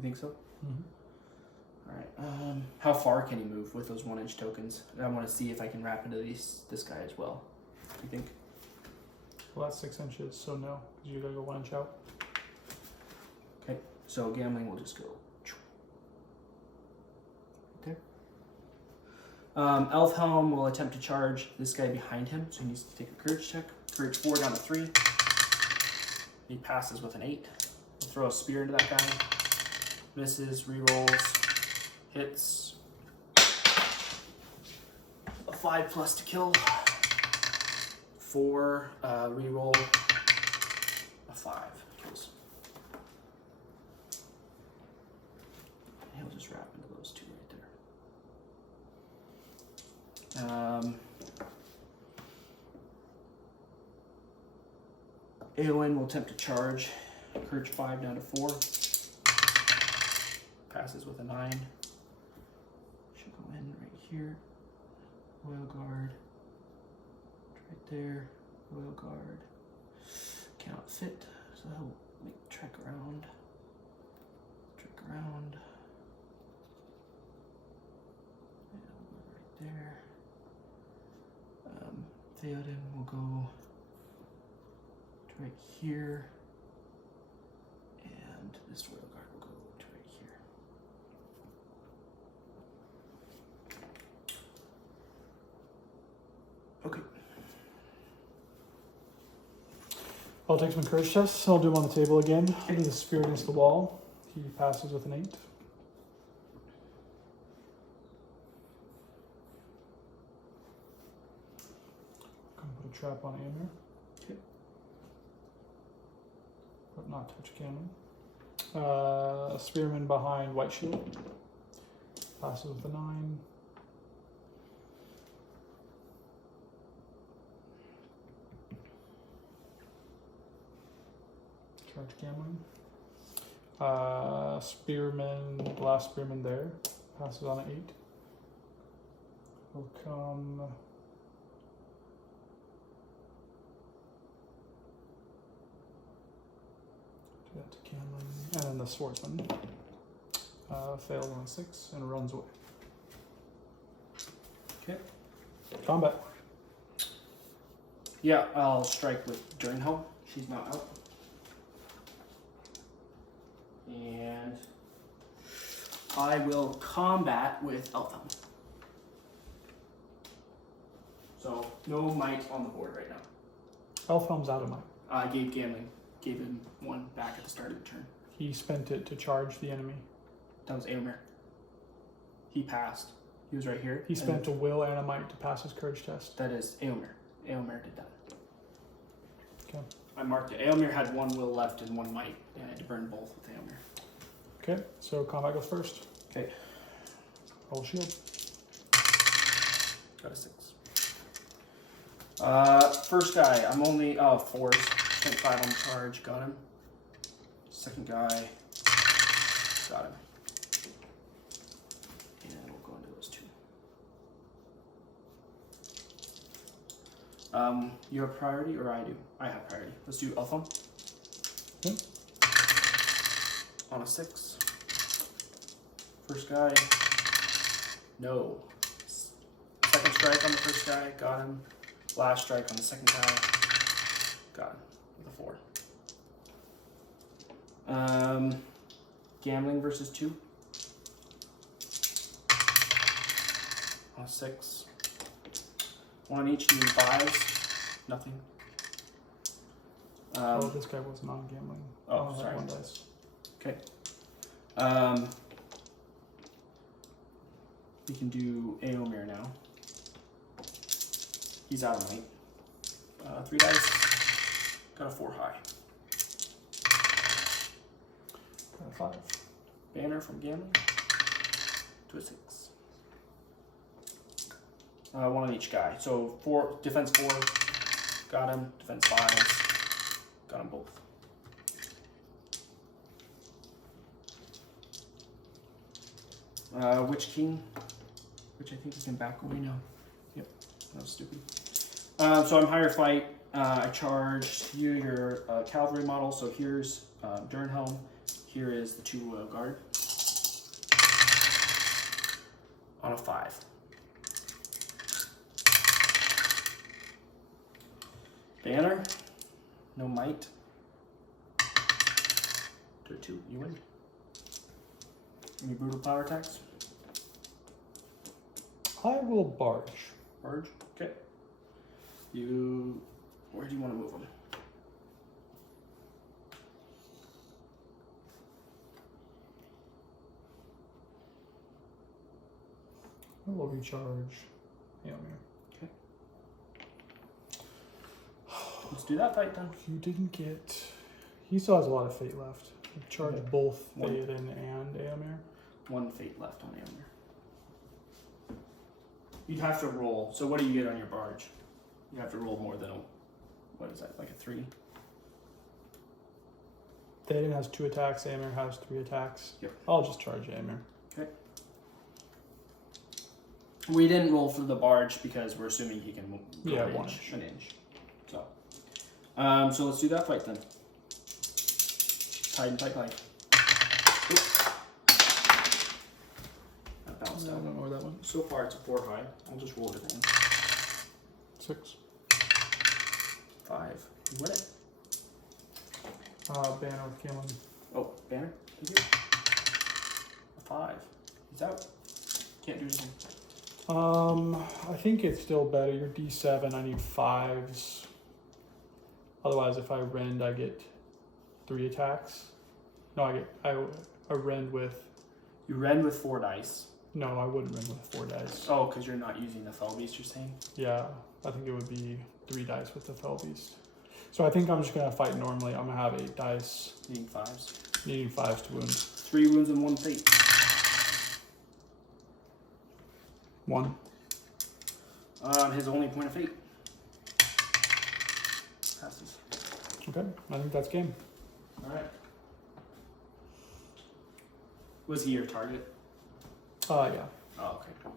You think so? Mm-hmm. All right. How far can he move with those 1-inch tokens? I want to see if I can wrap into this guy as well. You think? Well, that's 6 inches, so no, because you gotta go 1 inch out. Okay. So gambling will just go. Okay. Elf Helm will attempt to charge this guy behind him, so he needs to take a courage check. Courage 4 down to 3. He passes with an 8. We'll throw a spear into that guy. Misses, rerolls, hits. A 5+ to kill. 4, reroll. A 5 kills. He'll just wrap into those 2 right there. Eowyn will attempt to charge. Courage 5 down to 4. Passes with a 9. Should go in right here. Royal Guard. Right there. Royal Guard. Cannot fit, so I'll make trek around. Trek around. And we'll go right there. Theoden will go to right here. And this Royal Guard will go to right here. Okay. I'll take some courage tests. I'll do them on the table again. I'll do the spear against the wall. He passes with an 8. I'm gonna put a trap on Angmar. Okay. But not touch cannon. Spearman behind White Shield. Passes with a 9. Charge gambling. Spearman, the last spearman there, passes on an 8. Will come. Do that to gambling. And then the swordsman fails on a 6 and runs away. Okay. Combat. Yeah, I'll strike with Durin Helm. She's not out. And I will combat with Elf Helm. So no might on the board right now. Elfhelm's out of mine. I gave Gambling, gave him 1 back at the start of the turn. He spent it to charge the enemy. That was Eomer. He passed. He was right here. He spent a will and a might to pass his courage test. That is Eomer. Eomer did that. Okay. I marked it. Eomer had 1 will left and 1 might, and I had to burn both with Eomer. Okay, so combat goes first. Okay. Roll shield. Got a 6. First guy, I'm only 4s. Spent 5 on the charge, got him. Second guy, got him. And we'll go into those 2. You have priority, or I do? I have priority. Let's do Elfhelm. Okay. On a 6. First guy, no. Second strike on the first guy, got him. Last strike on the second guy, got him with a 4. Gambling versus 2. On a 6. 1 on each, doing 5s. Nothing. This guy was non-gambling. Oh, I only had sorry. 1 dice. Okay. We can do Eomer now. He's out of might. 3 dice. Got a 4 high. Got a 5. Banner from Gambling to a 6. 1 on each guy. So 4 defense 4. Got him. Defense 5. Got them both. Witch King, which I think you can back away now. Yep, that was stupid. So I'm higher fight. I charged you your cavalry model. So here's Durin Helm. Here is the 2 Royal Guard. on a 5. Banner, no might. To 2, you win. Any brutal power attacks? I will barge. Barge, okay. Where do you want to move them? I will recharge Angmar. Okay. Let's do that fight then. You didn't get. He still has a lot of fate left. You charge both One. Theoden and Angmar. 1 fate left on Angmar. You'd have to roll. So what do you get on your barge? You have to roll more than what is that, like a 3? Theoden has 2 attacks, Angmar has 3 attacks. Yep. I'll just charge Angmar. Okay. We didn't roll for the barge because we're assuming he can go an 1 inch. inch. An inch. So let's do that fight then. Titan pipe. Oops. That bounced I out. don't know where that went. So far it's a 4 high. I'll just roll it again. 6. 5. You win it. Banner with Galen. Oh, banner. Thank you. A 5. He's out. Can't do anything. I think it's still better. You're D7. I need 5s. Otherwise, if I rend, I get 3 attacks. No, I rend with. You rend with 4 dice. No, I wouldn't rend with 4 dice. Oh, because you're not using the Fell Beast, you're saying? Yeah, I think it would be 3 dice with the Fell Beast. So I think I'm just gonna fight normally. I'm gonna have 8 dice. Needing 5s. Needing 5s to wound. 3 wounds and 1 fate. 1. His only point of fate. Passes. Okay, I think that's game. Alright. Was he your target? Yeah. Oh, okay.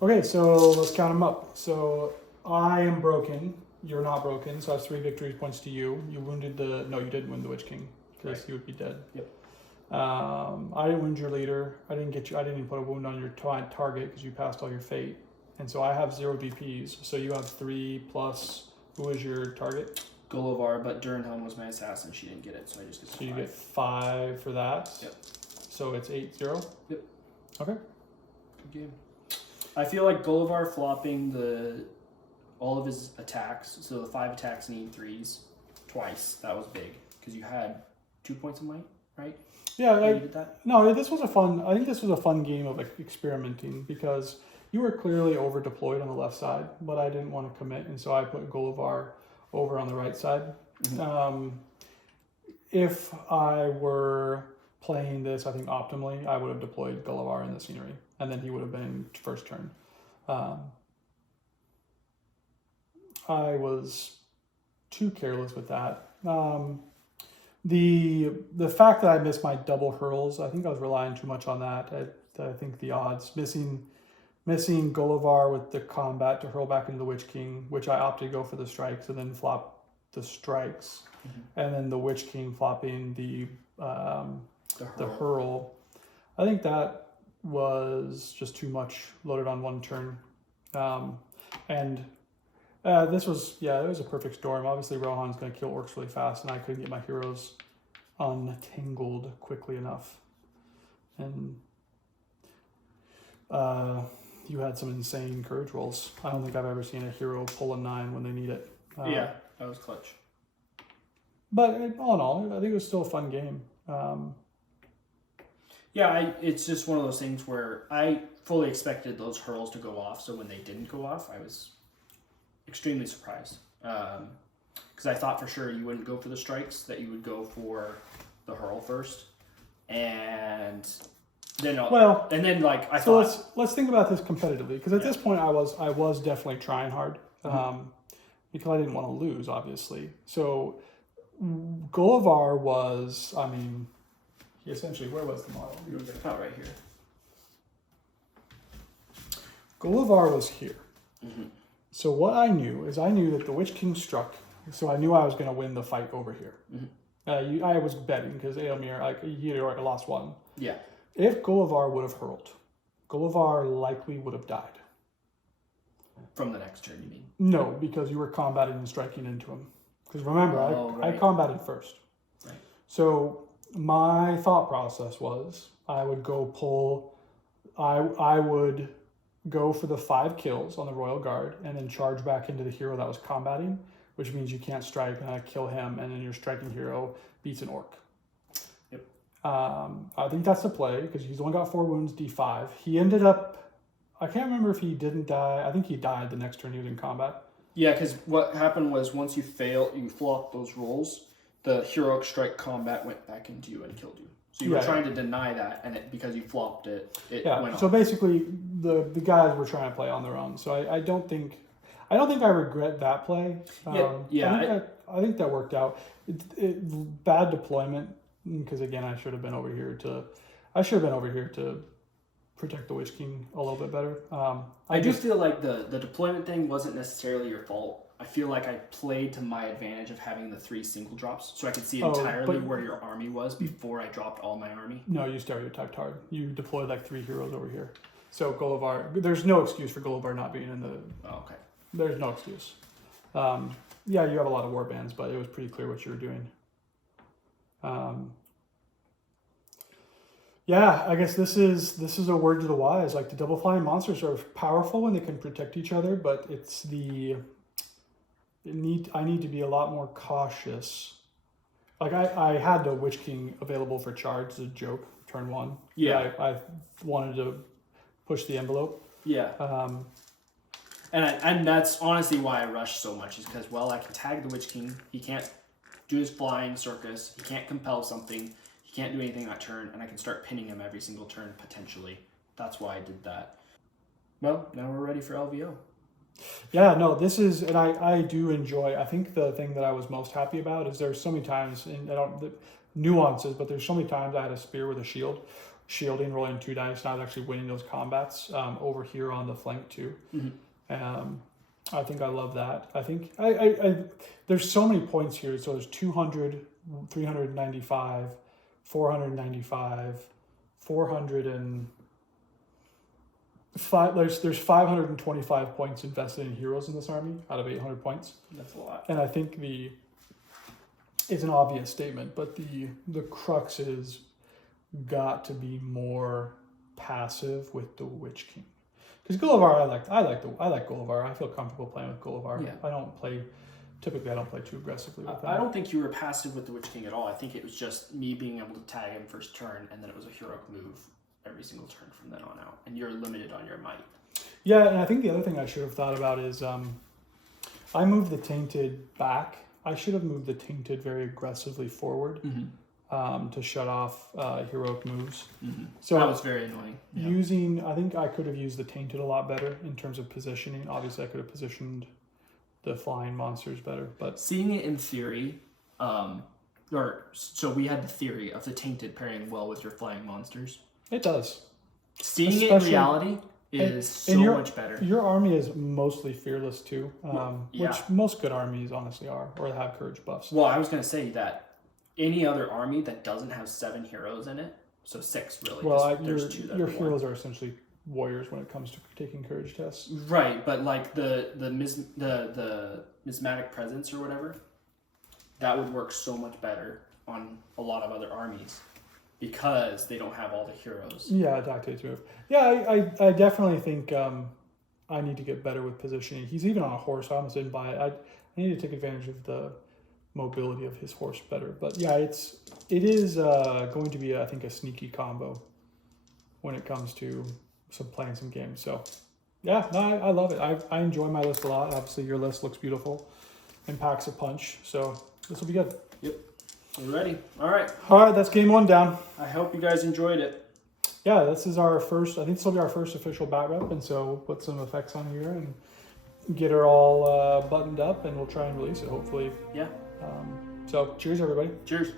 Okay, so let's count them up. So I am broken. You're not broken. So I have 3 victory points to you. You wounded the. No, you didn't wound the Witch King because Right. he would be dead. Yep. I didn't wound your leader. I didn't get you. I didn't even put a wound on your target because you passed all your fate. And so I have 0 DPs. So you have 3 plus. Who is your target? Gullivar, but Durin was my assassin. She didn't get it, so I just get 5. So you get 5 for that. Yep. So it's 8-0. Yep. Okay. Good game. I feel like Gullivar flopping all of his attacks, so the 5 attacks need 3s twice. That was big because you had 2 points of might, right? Yeah. You did that? No, this was a fun. I think this was a fun game of experimenting because you were clearly over deployed on the left side, but I didn't want to commit, and so I put Gullivar over on the right side. Mm-hmm. If I were playing this, I think optimally, I would have deployed Gullivar in the scenery, and then he would have been first turn. I was too careless with that. The fact that I missed my double hurls, I think I was relying too much on that. I think the odds missing Gullivar with the combat to hurl back into the Witch King, which I opted to go for the strikes and then flop the strikes, and then the Witch King flopping the hurl. I think that was just too much loaded on one turn, and this was it was a perfect storm. Obviously, Rohan's going to kill orcs really fast, and I couldn't get my heroes untangled quickly enough, and you had some insane courage rolls. I don't think I've ever seen a hero pull a 9 when they need it. Yeah, that was clutch. But all in all, I think it was still a fun game. It's just one of those things where I fully expected those hurls to go off, so when they didn't go off, I was extremely surprised. Because I thought for sure you wouldn't go for the strikes, that you would go for the hurl first. And then I thought... let's think about this competitively, because at this point I was definitely trying hard, because I didn't want to lose, obviously. So Gullivar was, essentially, where was the model? It was about right here. Gullivar was here. Mm-hmm. So what I knew that the Witch King struck, so I knew I was going to win the fight over here. Mm-hmm. I was betting because Angmar, he had already lost 1. Yeah. If Gullivar would have hurled, Gullivar likely would have died. From the next turn, you mean? No, because you were combating and striking into him. Because remember, I combated first. Right. So my thought process was I would go pull, I would go for the 5 kills on the Royal Guard and then charge back into the hero that was combating, which means you can't strike and I kill him, and then your striking hero beats an orc. Yep. I think that's the play because he's only got 4 wounds, D5. He ended up, I can't remember if he didn't die. I think he died the next turn he was in combat. Yeah, because what happened was once you flopped those rolls, the heroic strike combat went back into you and killed you. So you were trying to deny that, and because you flopped it, it went off. So basically, the guys were trying to play on their own. So I don't think I regret that play. I think that worked out. Bad deployment because again, I should have been over here to protect the Witch King a little bit better. I do feel like the deployment thing wasn't necessarily your fault. I feel like I played to my advantage of having the 3 single drops, so I could see entirely where your army was before I dropped all my army. No, you stereotyped hard. You deployed like 3 heroes over here. So Gullivar, there's no excuse for Gullivar not being in the... Oh, okay. There's no excuse. Yeah, you have a lot of war bands, but it was pretty clear what you were doing. Yeah, I guess this is a word to the wise. Like the double flying monsters are powerful when they can protect each other, but it's I need to be a lot more cautious. Like I had the Witch King available for charge as a joke, turn 1. Yeah. I wanted to push the envelope. Yeah. And that's honestly why I rushed so much, is because, well, I can tag the Witch King. He can't do his flying circus. He can't compel something. He can't do anything that turn, and I can start pinning him every single turn, potentially. That's why I did that. Well, now we're ready for LVO. Yeah, no, this is, and I do enjoy, I think the thing that I was most happy about is there's so many times, and I don't, the nuances, but there's so many times I had a spear with a shielding, rolling 2 dice, and I was actually winning those combats over here on the flank too. Mm-hmm. I think I love that. I think I there's so many points here. So there's 200, 395, 495, 405. There's 525 points invested in heroes in this army out of 800 points. That's a lot. And I think it's an obvious statement, but the crux is got to be more passive with the Witch King. Because Gullivar, I like Gullivar. I feel comfortable playing with Gullivar. Yeah. I don't play too aggressively with him. I don't think you were passive with the Witch King at all. I think it was just me being able to tag him first turn, and then it was a heroic move every single turn from then on out. And you're limited on your might. Yeah, and I think the other thing I should have thought about is I moved the Tainted back. I should have moved the Tainted very aggressively forward. Mm-hmm. To shut off heroic moves. Mm-hmm. So that was very annoying. Yeah. I think I could have used the Tainted a lot better in terms of positioning. Obviously, I could have positioned the flying monsters better, but seeing it in theory, so we had the theory of the Tainted pairing well with your flying monsters. It does. Seeing it in reality is so much better. Your army is mostly fearless too, which most good armies honestly are, or have courage buffs. Well, I was going to say that any other army that doesn't have 7 heroes in it, so 6 really. Well, your heroes are essentially warriors when it comes to taking courage tests. Right, but like the mismatic presence or whatever, that would work so much better on a lot of other armies because they don't have all the heroes. Yeah, dictates move. Yeah, I definitely think I need to get better with positioning. He's even on a horse. I almost didn't buy it. I need to take advantage of the mobility of his horse better, but yeah, it is going to be, I think, a sneaky combo when it comes to playing some games. So yeah, no, I love it. I enjoy my list a lot. Obviously your list looks beautiful and packs a punch, so this will be good. Yep, we're ready. All right, that's game 1 down. I hope you guys enjoyed it. Yeah, this is our first, I think this will be our first official bat rep, and so we'll put some effects on here and get her all buttoned up, and we'll try and release it hopefully. Yeah. So cheers everybody. Cheers.